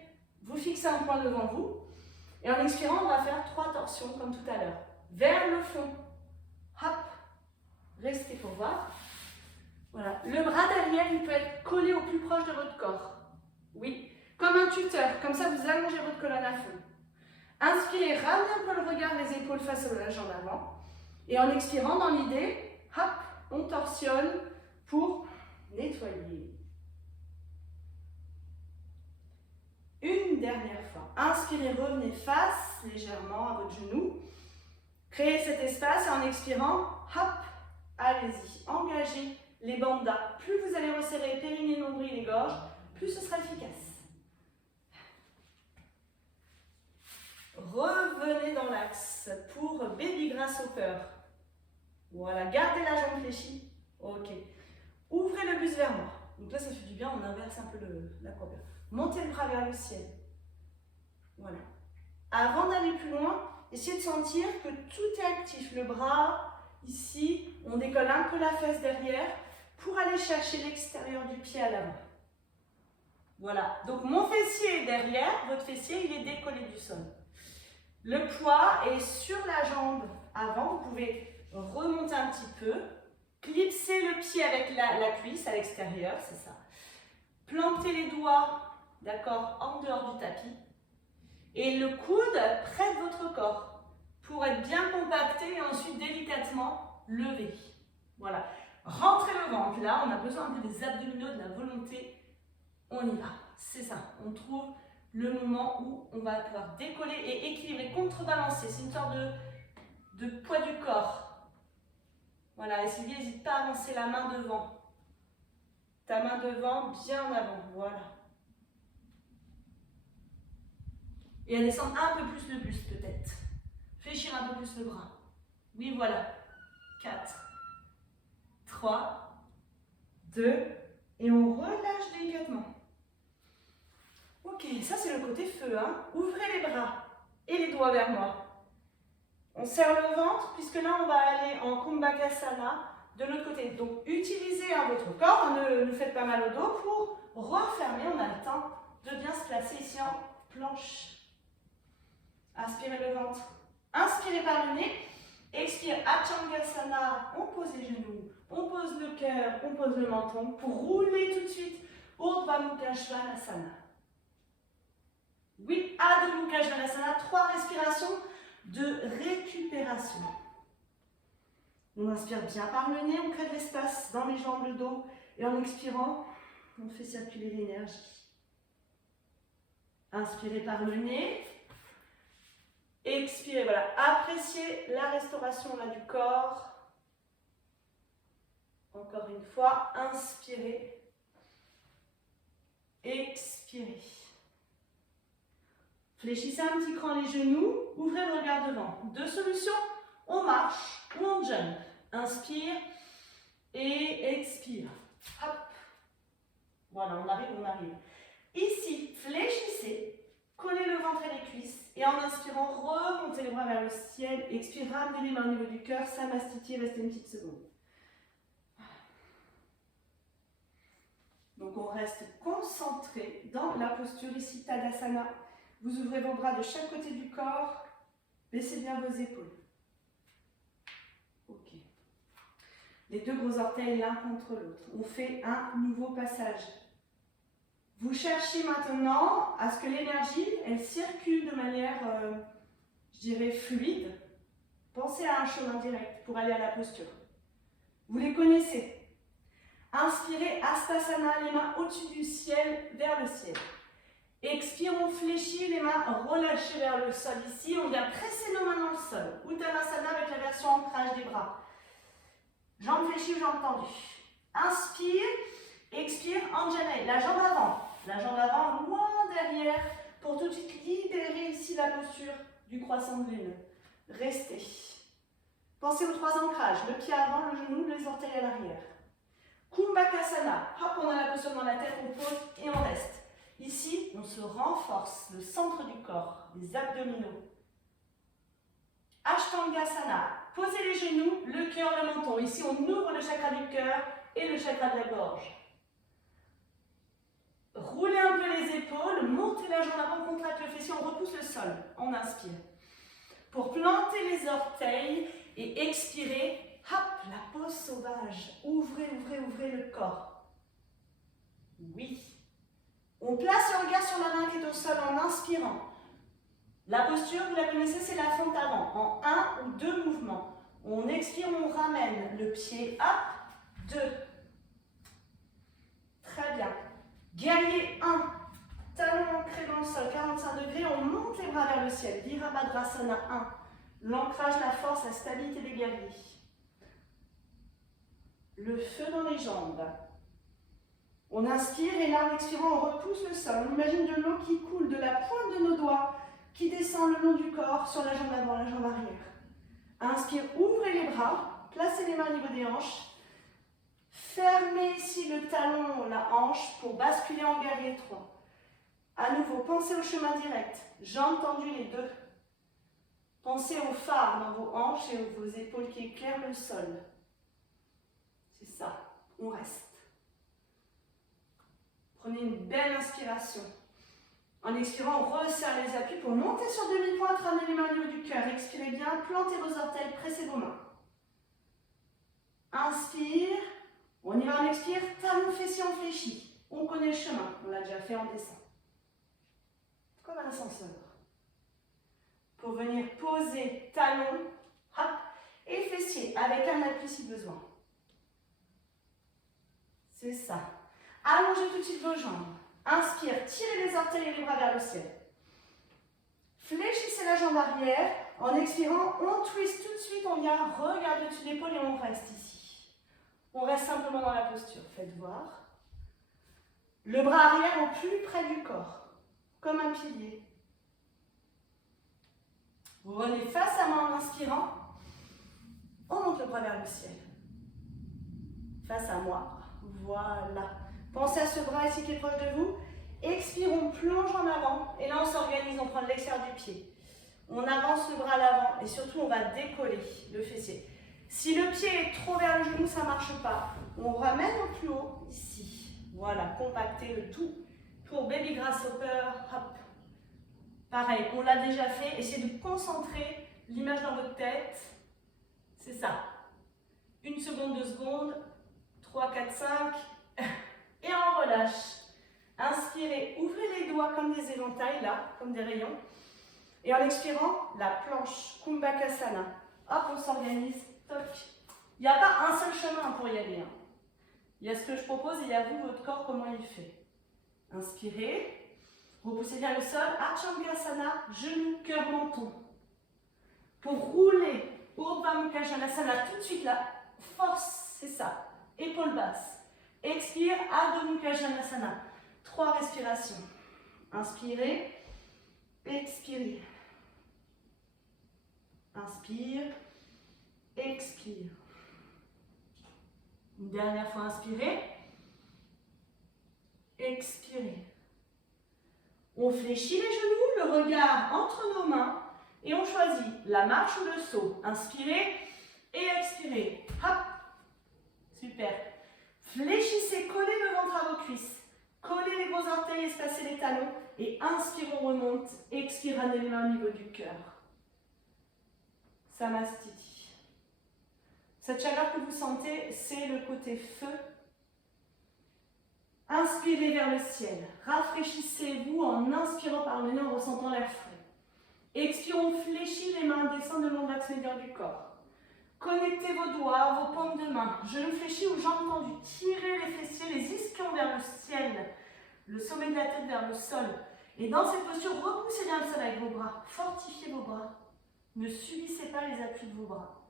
Vous fixez un point devant vous. Et en expirant, on va faire 3 torsions comme tout à l'heure. Vers le fond. Hop. Restez pour voir. Voilà. Le bras derrière, il peut être collé au plus proche de votre corps. Oui. Comme un tuteur. Comme ça, vous allongez votre colonne à fond. Inspirez, ramenez un peu le regard, les épaules face à la jambe avant. Et en expirant, dans l'idée, hop, on torsionne pour nettoyer. Une dernière fois. Inspirez, revenez face légèrement à votre genou. Créez cet espace et en expirant, hop, allez-y. Engagez les bandas. Plus vous allez resserrer périnée, nombril et gorge, plus ce sera efficace. Revenez dans l'axe pour Baby Grasshopper. Voilà, gardez la jambe fléchie. Ok. Ouvrez le buste vers moi. Donc là, ça fait du bien, on inverse un peu l'acrobatie. Montez le bras vers le ciel. Voilà. Avant d'aller plus loin, essayez de sentir que tout est actif. Le bras, ici, on décolle un peu la fesse derrière pour aller chercher l'extérieur du pied à l'avant. Voilà, donc mon fessier est derrière, votre fessier, il est décollé du sol. Le poids est sur la jambe avant, vous pouvez remonter un petit peu, clipser le pied avec la cuisse à l'extérieur, c'est ça. Plantez les doigts, d'accord, en dehors du tapis. Et le coude près de votre corps pour être bien compacté et ensuite délicatement levé. Voilà. Rentrez le ventre. Là, on a besoin un peu des abdominaux, de la volonté. On y va. C'est ça. On trouve le moment où on va pouvoir décoller et équilibrer, contrebalancer. C'est une sorte de poids du corps. Voilà. Et Sylvie, n'hésite pas à avancer la main devant. Ta main devant, bien en avant. Voilà. Et à descendre un peu plus le buste peut-être. Fléchir un peu plus le bras. Oui, voilà. 4, 3, 2, et on relâche délicatement. Ok, ça c'est le côté feu. Hein. Ouvrez les bras et les doigts vers moi. On serre le ventre, puisque là on va aller en Kumbhakasana de l'autre côté. Donc utilisez votre corps, ne faites pas mal au dos pour refermer. On a le temps de bien se placer ici en planche. Inspirez le ventre. Inspirez par le nez. Expire, Achangasana. On pose les genoux, on pose le cœur, on pose le menton pour rouler tout de suite. Urdhva Mukha Svanasana. Oui, Adho Mukha Svanasana. 3 respirations de récupération. On inspire bien par le nez, on crée de l'espace dans les jambes, le dos. Et en expirant, on fait circuler l'énergie. Inspirez par le nez. Expirez, voilà. Appréciez la restauration là, du corps. Encore une fois, inspirez. Expirez. Fléchissez un petit cran les genoux. Ouvrez le regard devant. 2 solutions. On marche ou on jump. Inspire et expire. Hop. Voilà, on arrive. Ici, fléchissez. Collez le ventre et les cuisses. Et en inspirant, remontez les bras vers le ciel. Expire, ramenez les mains au niveau du cœur. Samastiti, restez une petite seconde. Donc on reste concentré dans la posture ici, Tadasana. Vous ouvrez vos bras de chaque côté du corps. Baissez bien vos épaules. Ok. Les 2 gros orteils l'un contre l'autre. On fait un nouveau passage. Vous cherchez maintenant à ce que l'énergie, elle circule de manière, je dirais, fluide. Pensez à un chemin direct pour aller à la posture. Vous les connaissez. Inspirez, Hastasana, les mains au-dessus du ciel, vers le ciel. Expire, on fléchit, les mains relâchées vers le sol. Ici, on vient presser nos mains dans le sol. Uttanasana avec la version ancrage des bras. Jambes fléchies, jambes tendues. Inspire, expire, Anjane, la jambe avant loin derrière, pour tout de suite libérer ici la posture du croissant de lune. Restez. Pensez aux 3 ancrages, le pied avant, le genou, les orteils à l'arrière. Kumbhakasana, hop, on a la posture dans la tête, on pose et on reste. Ici, on se renforce le centre du corps, les abdominaux. Ashtangasana, posez les genoux, le cœur, le menton. Ici, on ouvre le chakra du cœur et le chakra de la gorge. Roulez un peu les épaules, montez la jambe avant, contracte le fessier, on repousse le sol. On inspire. Pour planter les orteils et expirer, hop, la pose sauvage. Ouvrez le corps. Oui. On place le regard sur la main qui est au sol en inspirant. La posture, vous la connaissez, c'est la fente avant, en 1 ou 2 mouvements. On expire, on ramène le pied, hop, 2. Très bien. Guerrier 1, talon ancré dans le sol, 45 degrés, on monte les bras vers le ciel. Virabhadrasana 1, l'ancrage, la force, la stabilité des guerriers. Le feu dans les jambes. On inspire et là, en expirant, on repousse le sol. On imagine de l'eau qui coule de la pointe de nos doigts, qui descend le long du corps sur la jambe avant, la jambe arrière. Inspire, ouvrez les bras, placez les mains au niveau des hanches. Fermez ici le talon, la hanche, pour basculer en guerrier 3. À nouveau, pensez au chemin direct. Jambes tendues les 2. Pensez au phare dans vos hanches et vos épaules qui éclairent le sol. C'est ça, on reste. Prenez une belle inspiration. En expirant, on resserre les appuis pour monter sur demi-pointe, ramener les mains au niveau du cœur. Expirez bien, plantez vos orteils, pressez vos mains. Inspire, on y va, on expire, talon fessier, on fléchit. On connaît le chemin, on l'a déjà fait, on descend. Comme un ascenseur. Pour venir poser talon, hop, et fessier, avec un appui si besoin. C'est ça. Allongez tout de suite vos jambes. Inspire, tirez les orteils et les bras vers le ciel. Fléchissez la jambe arrière. En expirant, on twist tout de suite, on vient, regarde au-dessus de l'épaule et on reste ici. On reste simplement dans la posture. Faites voir. Le bras arrière au plus près du corps, comme un pilier. Vous revenez face à moi en inspirant. On monte le bras vers le ciel. Face à moi. Voilà. Pensez à ce bras ici qui est proche de vous. Expire, on plonge en avant. Et là, on s'organise, on prend l'extérieur du pied. On avance le bras à l'avant. Et surtout, on va décoller le fessier. Si le pied est trop vers le genou, ça ne marche pas. On ramène au plus haut, ici. Voilà, compactez le tout. Pour Baby Grasshopper, hop. Pareil, on l'a déjà fait. Essayez de concentrer l'image dans votre tête. C'est ça. 1 seconde, 2 secondes. 3, 4, 5. Et on relâche. Inspirez, ouvrez les doigts comme des éventails, là, comme des rayons. Et en expirant, la planche, Kumbhakasana. Hop, on s'organise. Toc. Il n'y a pas un seul chemin pour y aller. Il y a ce que je propose et il y a vous, votre corps, comment il fait. Inspirez. Repoussez bien le sol. Archangasana, genou, cœur, menton. Pour rouler, Urdhva Mukha Svanasana, tout de suite là. Force, c'est ça. Épaules basses. Expire, Adho Mukha Svanasana. 3 respirations. Inspirez, expirez. Inspire, expire. Une dernière fois, inspirez, expirez. On fléchit les genoux, le regard entre nos mains et on choisit la marche ou le saut. Inspirez et expirez. Hop, super. Fléchissez, collez le ventre à vos cuisses. Collez les gros orteils, espacez les talons. Et inspire, on remonte. Expire, ramenez les mains au niveau du cœur. Samastiti. Cette chaleur que vous sentez, c'est le côté feu. Inspirez vers le ciel. Rafraîchissez-vous en inspirant par le nez, en ressentant l'air frais. Expirons, fléchis les mains, descendent le long de l'axe médian du corps. Connectez vos doigts, vos paumes de main. Genoux fléchis ou jambes tendues. Tirez les fessiers, les ischions vers le ciel. Le sommet de la tête vers le sol. Et dans cette posture, repoussez bien le sol avec vos bras. Fortifiez vos bras. Ne subissez pas les appuis de vos bras.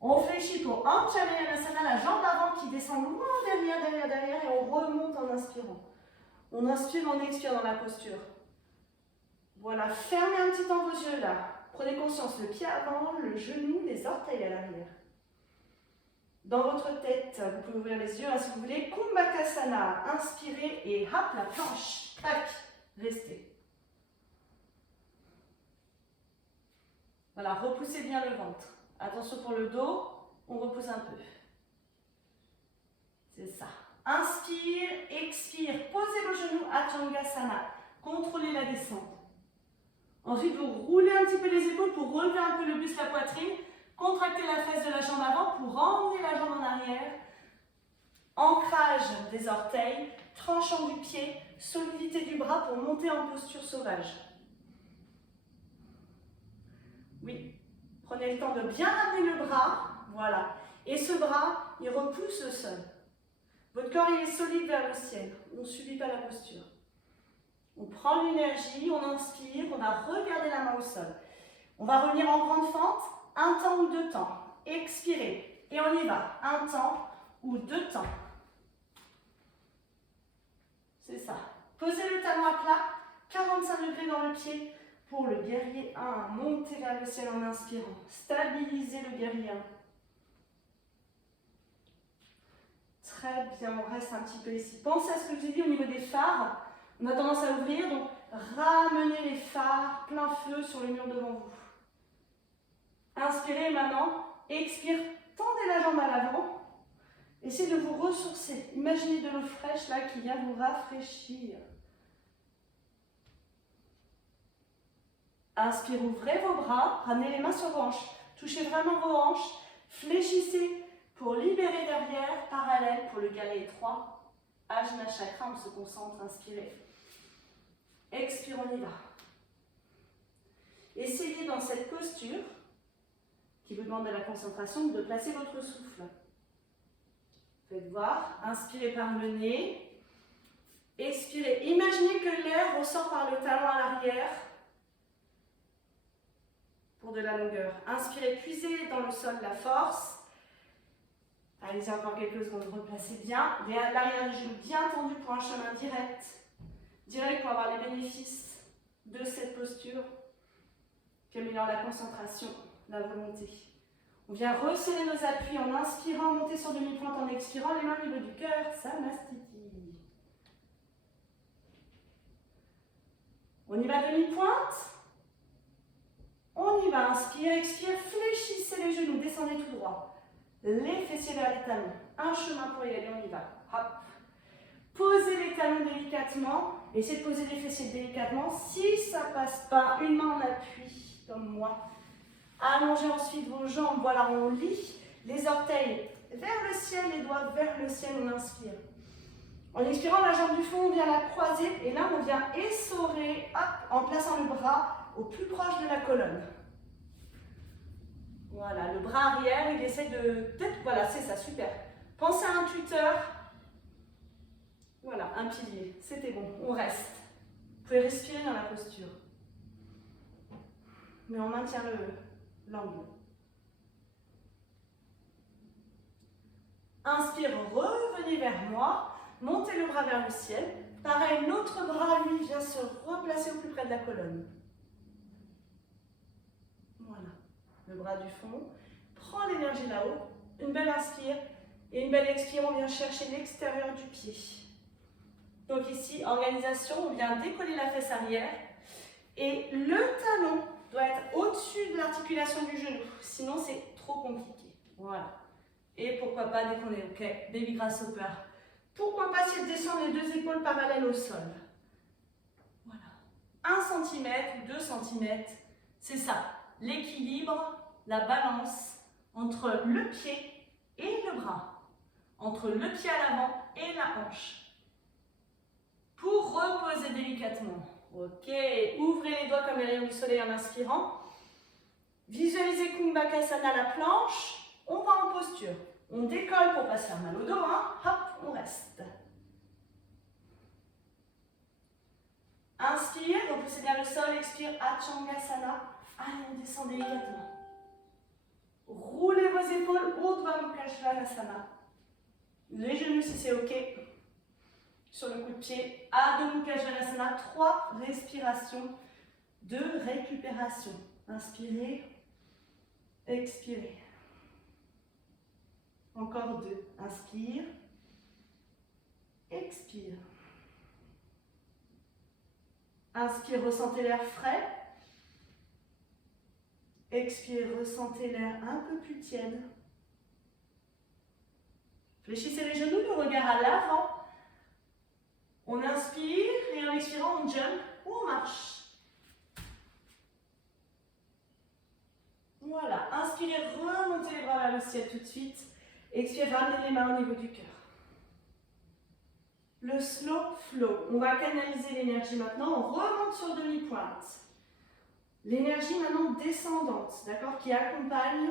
On fléchit pour Anchalanasana, la jambe avant qui descend loin derrière, et on remonte en inspirant. On inspire, on expire dans la posture. Voilà, fermez un petit temps vos yeux là. Prenez conscience, le pied avant, le genou, les orteils à l'arrière. Dans votre tête, vous pouvez ouvrir les yeux hein, si vous voulez. Kumbhakasana, inspirez et hop, la planche. Tac, restez. Voilà, repoussez bien le ventre. Attention pour le dos, on repousse un peu. C'est ça. Inspire, expire, posez vos genoux, Attangasana. Contrôlez la descente. Ensuite, vous roulez un petit peu les épaules pour relever un peu le buste, la poitrine. Contractez la fesse de la jambe avant pour emmener la jambe en arrière. Ancrage des orteils, tranchant du pied, solidité du bras pour monter en posture sauvage. Oui, prenez le temps de bien ramener le bras, voilà. Et ce bras, il repousse le sol. Votre corps, il est solide vers le ciel. On ne subit pas la posture. On prend l'énergie, on inspire, on va regarder la main au sol. On va revenir en grande fente, 1 temps ou 2 temps. Expirez. Et on y va. 1 temps ou 2 temps. C'est ça. Posez le talon à plat, 45 degrés dans le pied pour le guerrier 1. Montez vers le ciel en inspirant. Stabilisez le guerrier 1. Très bien, on reste un petit peu ici. Pensez à ce que je vous ai dit au niveau des phares. On a tendance à ouvrir, donc ramenez les phares plein feu sur le mur devant vous. Inspirez maintenant, expire, tendez la jambe à l'avant. Essayez de vous ressourcer. Imaginez de l'eau fraîche là qui vient vous rafraîchir. Inspire, ouvrez vos bras, ramenez les mains sur vos hanches. Touchez vraiment vos hanches. Fléchissez pour libérer derrière, parallèle pour le galet étroit. Ajna chakra, on se concentre, inspirez. Expire, on y va. Essayez dans cette posture, qui vous demande de la concentration, de placer votre souffle. Faites voir, inspirez par le nez. Expirez. Imaginez que l'air ressort par le talon à l'arrière pour de la longueur. Inspirez, puisez dans le sol la force. Allez-y encore quelques secondes, replacez bien. L'arrière du genou bien tendu pour un chemin direct. Direct pour avoir les bénéfices de cette posture qui améliore la concentration, la volonté. On vient resserrer nos appuis en inspirant, monter sur demi-pointe, en expirant, les mains au niveau du cœur, Samastiti. On y va demi-pointe. On y va, inspire, expire, fléchissez les genoux, descendez tout droit. Les fessiers vers les talons. Un chemin pour y aller, on y va. Hop. Posez les talons délicatement. Essayez de poser les fessiers délicatement. Si ça ne passe pas, une main en appui, comme moi. Allongez ensuite vos jambes. Voilà, on lit. Les orteils vers le ciel, les doigts vers le ciel, on inspire. En expirant, la jambe du fond, on vient la croiser. Et là, on vient essorer, hop, en plaçant le bras au plus proche de la colonne. Voilà, le bras arrière, il essaie de... Peut-être, voilà, c'est ça, super. Pensez à un tuteur. Voilà, un pilier. C'était bon, on reste. Vous pouvez respirer dans la posture. Mais on maintient l'angle. Inspire, revenez vers moi. Montez le bras vers le ciel. Pareil, l'autre bras, lui, vient se replacer au plus près de la colonne. Voilà. Le bras du fond, prends l'énergie là-haut, une belle inspire et une belle expire, on vient chercher l'extérieur du pied. Donc ici, organisation, on vient décoller la fesse arrière et le talon doit être au-dessus de l'articulation du genou, sinon c'est trop compliqué. Voilà. Et pourquoi pas, dès qu'on est OK, baby grasshopper. Pourquoi pas si je descends les deux épaules parallèles au sol. Voilà. 1 cm, 2 cm, c'est ça. L'équilibre, la balance entre le pied et le bras, entre le pied à l'avant et la hanche. Pour reposer délicatement. Ok, ouvrez les doigts comme les rayons du soleil en inspirant. Visualisez Kumbhakasana, la planche. On va en posture. On décolle pour pas se faire mal au dos. Hein. Hop, on reste. Inspire, repoussez bien le sol. Expire, Achangasana. Allez, on descend délicatement. Roulez vos épaules, Urdhva Mukha Svanasana. Les genoux si c'est OK. Sur le coup de pied, Adho Mukha Svanasana. 3 respirations de récupération. Inspirez, expirez. Encore 2. Inspire, expire. Inspire, ressentez l'air frais. Expire, ressentez l'air un peu plus tiède. Fléchissez les genoux, le regard à l'avant. On inspire et en expirant, on jump ou on marche. Voilà, inspirez, remontez les bras vers le ciel tout de suite. Expirez, ramenez les mains au niveau du cœur. Le slow flow. On va canaliser l'énergie maintenant. On remonte sur demi-pointe. L'énergie maintenant descendante, d'accord, qui accompagne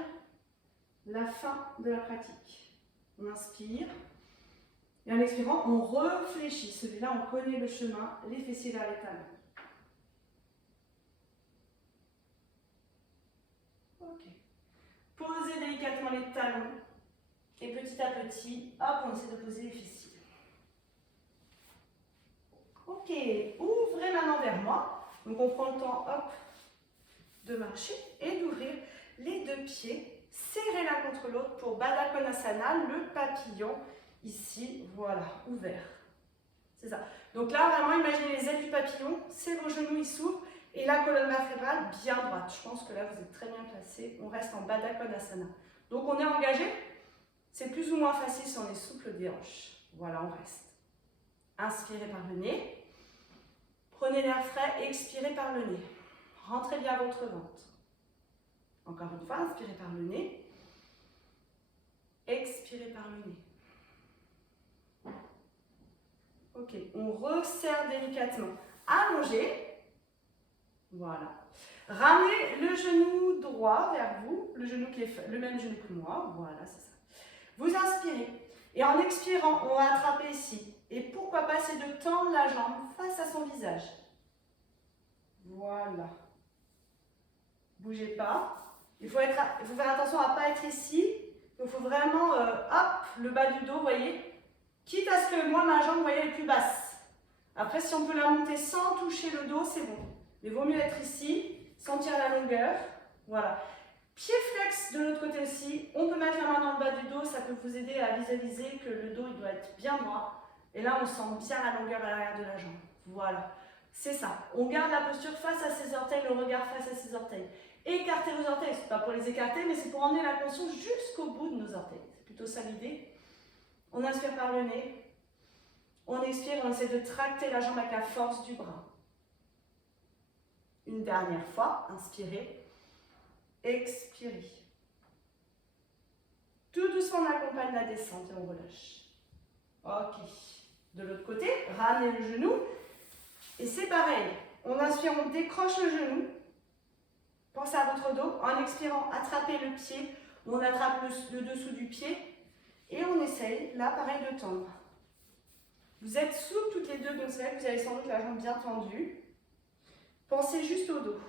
la fin de la pratique. On inspire. Et en expirant, on réfléchit. Celui-là, on connaît le chemin, les fessiers vers les talons. Ok. Posez délicatement les talons. Et petit à petit, hop, on essaie de poser les fessiers. Ok. Ouvrez maintenant vers moi. Donc on prend le temps, hop, de marcher et d'ouvrir les deux pieds. Serrez l'un contre l'autre pour Baddha Konasana, le papillon. Ici, voilà, ouvert. C'est ça. Donc là, vraiment, imaginez les ailes du papillon, c'est vos genoux, ils s'ouvrent, et la colonne vertébrale bien droite. Je pense que là, vous êtes très bien placé. On reste en Baddha Konasana. Donc on est engagé. C'est plus ou moins facile si on est souple des hanches. Voilà, on reste. Inspirez par le nez. Prenez l'air frais, expirez par le nez. Rentrez bien votre ventre. Encore une fois, inspirez par le nez. Expirez par le nez. Ok, on resserre délicatement. Allongez. Voilà. Ramenez le genou droit vers vous, le genou qui est le même genou que moi. Voilà, c'est ça. Vous inspirez. Et en expirant, on va attraper ici. Et pourquoi pas, c'est de tendre la jambe face à son visage. Voilà. Bougez pas. Il faut faire attention à ne pas être ici. Il faut vraiment, hop, le bas du dos, vous voyez. Quitte à ce que moi, ma jambe, vous voyez, elle est plus basse. Après, si on peut la monter sans toucher le dos, c'est bon. Mais il vaut mieux être ici, sentir la longueur. Voilà. Pied flex de l'autre côté aussi. On peut mettre la main dans le bas du dos. Ça peut vous aider à visualiser que le dos, il doit être bien droit. Et là, on sent bien la longueur à l'arrière de la jambe. Voilà. C'est ça. On garde la posture face à ses orteils, le regard face à ses orteils. Écartez vos orteils. Ce n'est pas pour les écarter, mais c'est pour emmener la conscience jusqu'au bout de nos orteils. C'est plutôt ça l'idée. On inspire par le nez. On expire, on essaie de tracter la jambe avec la force du bras. Une dernière fois, inspirez. Expirez. Tout doucement, on accompagne la descente et on relâche. Ok. De l'autre côté, ramenez le genou. Et c'est pareil. On inspire, on décroche le genou. Pensez à votre dos. En expirant, attrapez le pied. On attrape le dessous du pied. Et on essaye, là, pareil, de tendre. Vous êtes souples toutes les deux, donc c'est vrai que vous avez sans doute la jambe bien tendue. Pensez juste au dos.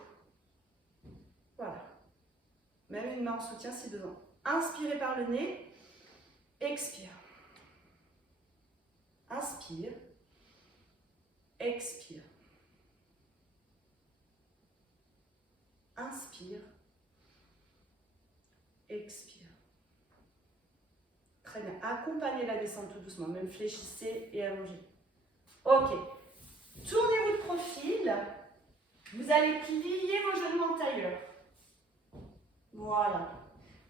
Voilà. Même une main en soutien si besoin. Inspirez par le nez. Expire. Inspire. Expire. Inspire. Expire. Très bien. Accompagnez la descente tout doucement. Même fléchissez et allongez. Ok. Tournez-vous de profil. Vous allez plier vos genoux en tailleur. Voilà.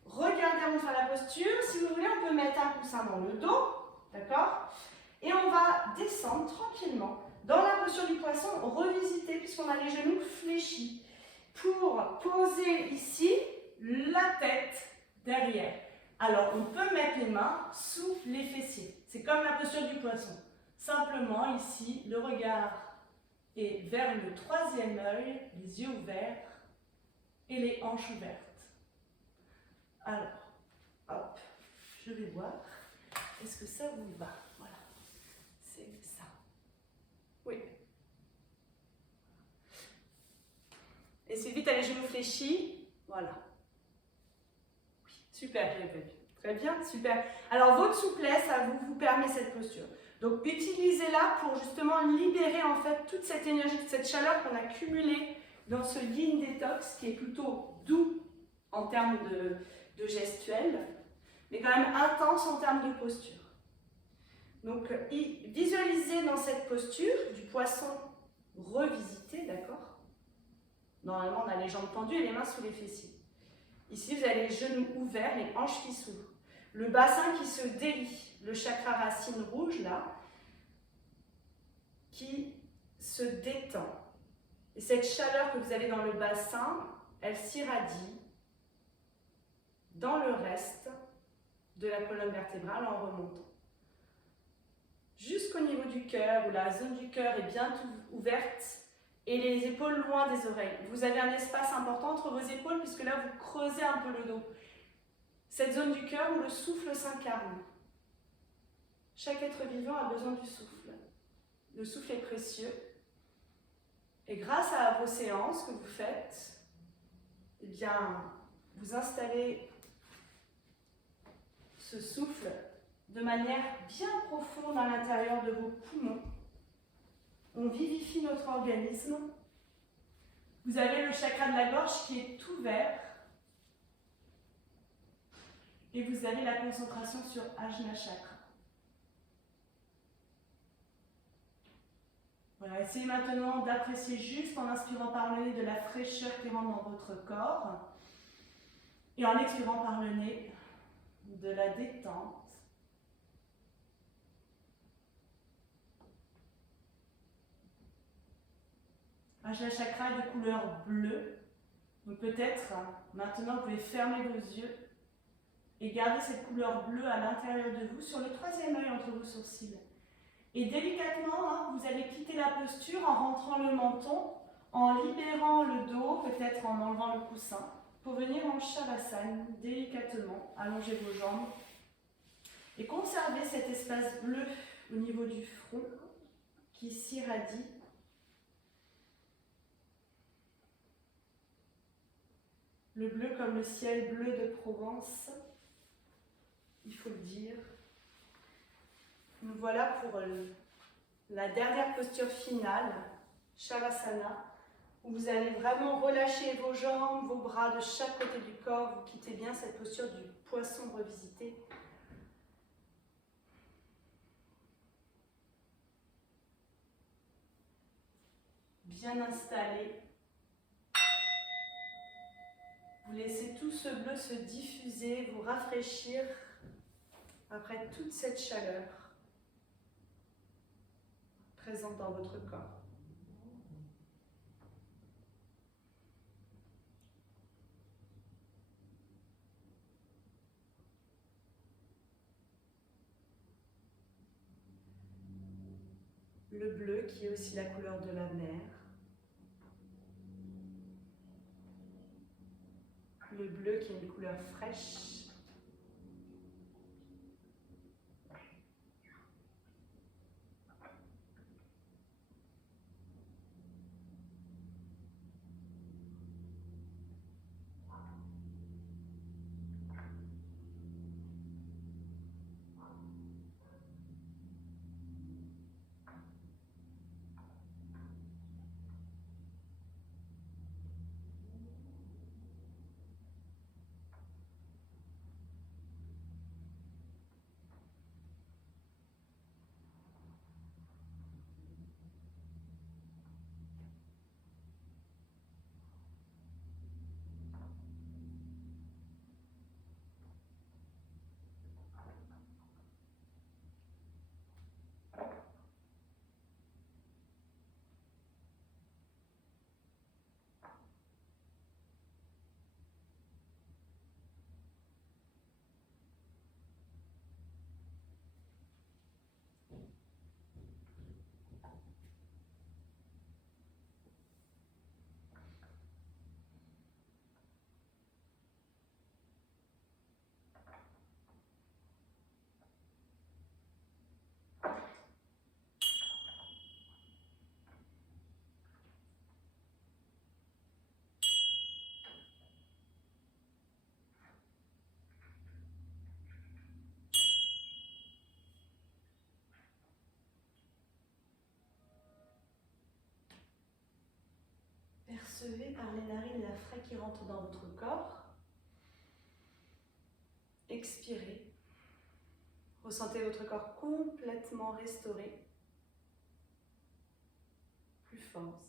Regardez avant de faire la posture. Si vous voulez, on peut mettre un coussin dans le dos. D'accord? Et on va descendre tranquillement. Dans la posture du poisson, revisiter puisqu'on a les genoux fléchis. Pour poser ici la tête derrière. Alors, on peut mettre les mains sous les fessiers. C'est comme la posture du poisson. Simplement, ici, le regard est vers le troisième œil, les yeux ouverts et les hanches ouvertes. Alors, hop, je vais voir. Est-ce que ça vous va? Voilà, c'est ça. Oui. Et c'est vite à les genoux fléchis. Voilà. Oui, super, j'ai vu. Très bien, super. Alors, votre souplesse, ça vous permet cette posture. Donc, utilisez-la pour justement libérer en fait toute cette énergie, toute cette chaleur qu'on a cumulée dans ce yin détox qui est plutôt doux en termes de gestuel, mais quand même intense en termes de posture. Donc, visualisez dans cette posture du poisson revisité, d'accord? Normalement, on a les jambes tendues et les mains sous les fessiers. Ici, vous avez les genoux ouverts, les hanches qui s'ouvrent. Le bassin qui se délie, le chakra racine rouge, là, qui se détend. Et cette chaleur que vous avez dans le bassin, elle s'irradie dans le reste de la colonne vertébrale en remontant. Jusqu'au niveau du cœur, où la zone du cœur est bien ouverte, et les épaules loin des oreilles. Vous avez un espace important entre vos épaules puisque là vous creusez un peu le dos. Cette zone du cœur où le souffle s'incarne. Chaque être vivant a besoin du souffle. Le souffle est précieux. Et grâce à vos séances que vous faites, eh bien, vous installez ce souffle de manière bien profonde à l'intérieur de vos poumons. On vivifie notre organisme. Vous avez le chakra de la gorge qui est ouvert. Et vous avez la concentration sur Ajna Chakra. Voilà, essayez maintenant d'apprécier juste en inspirant par le nez de la fraîcheur qui rentre dans votre corps et en expirant par le nez de la détente. Ajna chakra est de couleur bleue. Donc peut-être maintenant vous pouvez fermer vos yeux et garder cette couleur bleue à l'intérieur de vous sur le troisième œil entre vos sourcils. Et délicatement, vous allez quitter la posture en rentrant le menton, en libérant le dos, peut-être en enlevant le coussin, pour venir en Shavasana, délicatement, allonger vos jambes et conserver cet espace bleu au niveau du front qui s'irradie. Le bleu comme le ciel bleu de Provence, il faut le dire. Nous voilà pour la dernière posture finale, Shavasana, où vous allez vraiment relâcher vos jambes, vos bras de chaque côté du corps. Vous quittez bien cette posture du poisson revisité. Bien installé. Vous laissez tout ce bleu se diffuser, vous rafraîchir après toute cette chaleur présente dans votre corps. Le bleu qui est aussi la couleur de la mer. Le bleu qui est une couleur fraîche. Percevez par les narines la fraîche qui rentre dans votre corps. Expirez. Ressentez votre corps complètement restauré. Plus fort.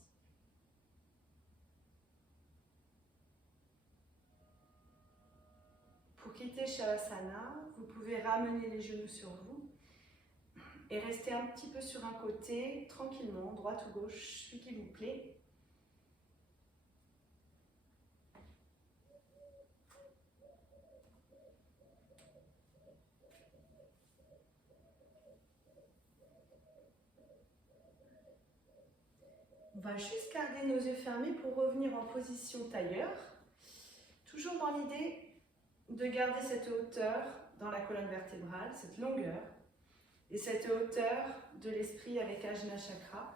Pour quitter Shavasana, vous pouvez ramener les genoux sur vous et rester un petit peu sur un côté, tranquillement, droite ou gauche, celui qui vous plaît. On va juste garder nos yeux fermés pour revenir en position tailleur. Toujours dans l'idée de garder cette hauteur dans la colonne vertébrale, cette longueur, et cette hauteur de l'esprit avec Ajna Chakra.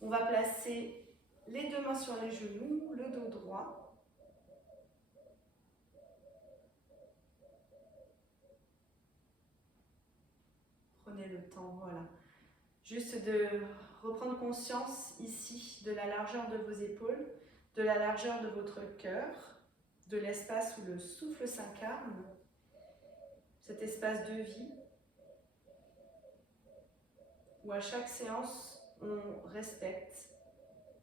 On va placer les deux mains sur les genoux, le dos droit. Prenez le temps, voilà. Juste de reprendre conscience ici de la largeur de vos épaules, de la largeur de votre cœur, de l'espace où le souffle s'incarne, cet espace de vie, où à chaque séance, on respecte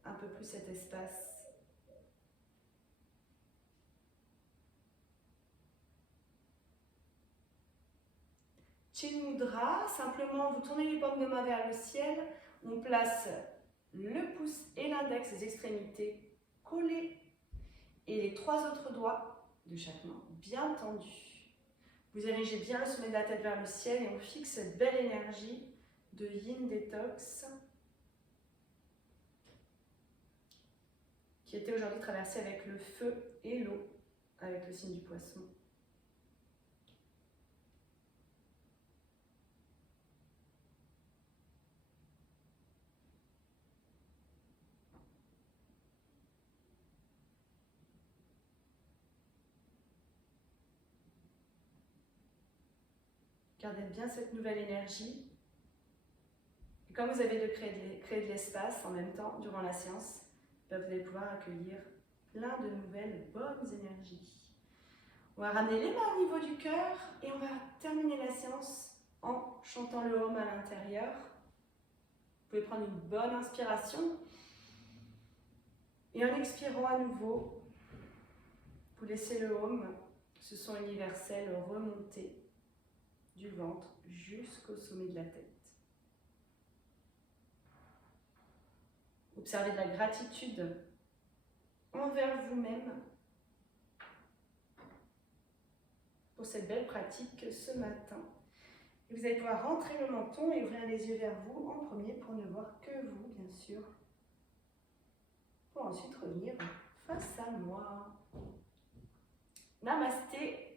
un peu plus cet espace. Chin Mudra, simplement vous tournez les paumes de main vers le ciel, on place le pouce et l'index des extrémités collés et les 3 autres doigts de chaque main bien tendus. Vous dirigez bien le sommet de la tête vers le ciel et on fixe cette belle énergie de Yin Detox qui était aujourd'hui traversée avec le feu et l'eau, avec le signe du poisson. Gardez bien cette nouvelle énergie. Et comme vous avez créé de l'espace en même temps durant la séance, vous allez pouvoir accueillir plein de nouvelles bonnes énergies. On va ramener les mains au niveau du cœur et on va terminer la séance en chantant le Om à l'intérieur. Vous pouvez prendre une bonne inspiration et en expirant à nouveau, vous laissez le Om, ce son universel, remonter du ventre jusqu'au sommet de la tête. Observez de la gratitude envers vous-même pour cette belle pratique ce matin. Et vous allez pouvoir rentrer le menton et ouvrir les yeux vers vous en premier pour ne voir que vous, bien sûr, pour ensuite revenir face à moi. Namasté.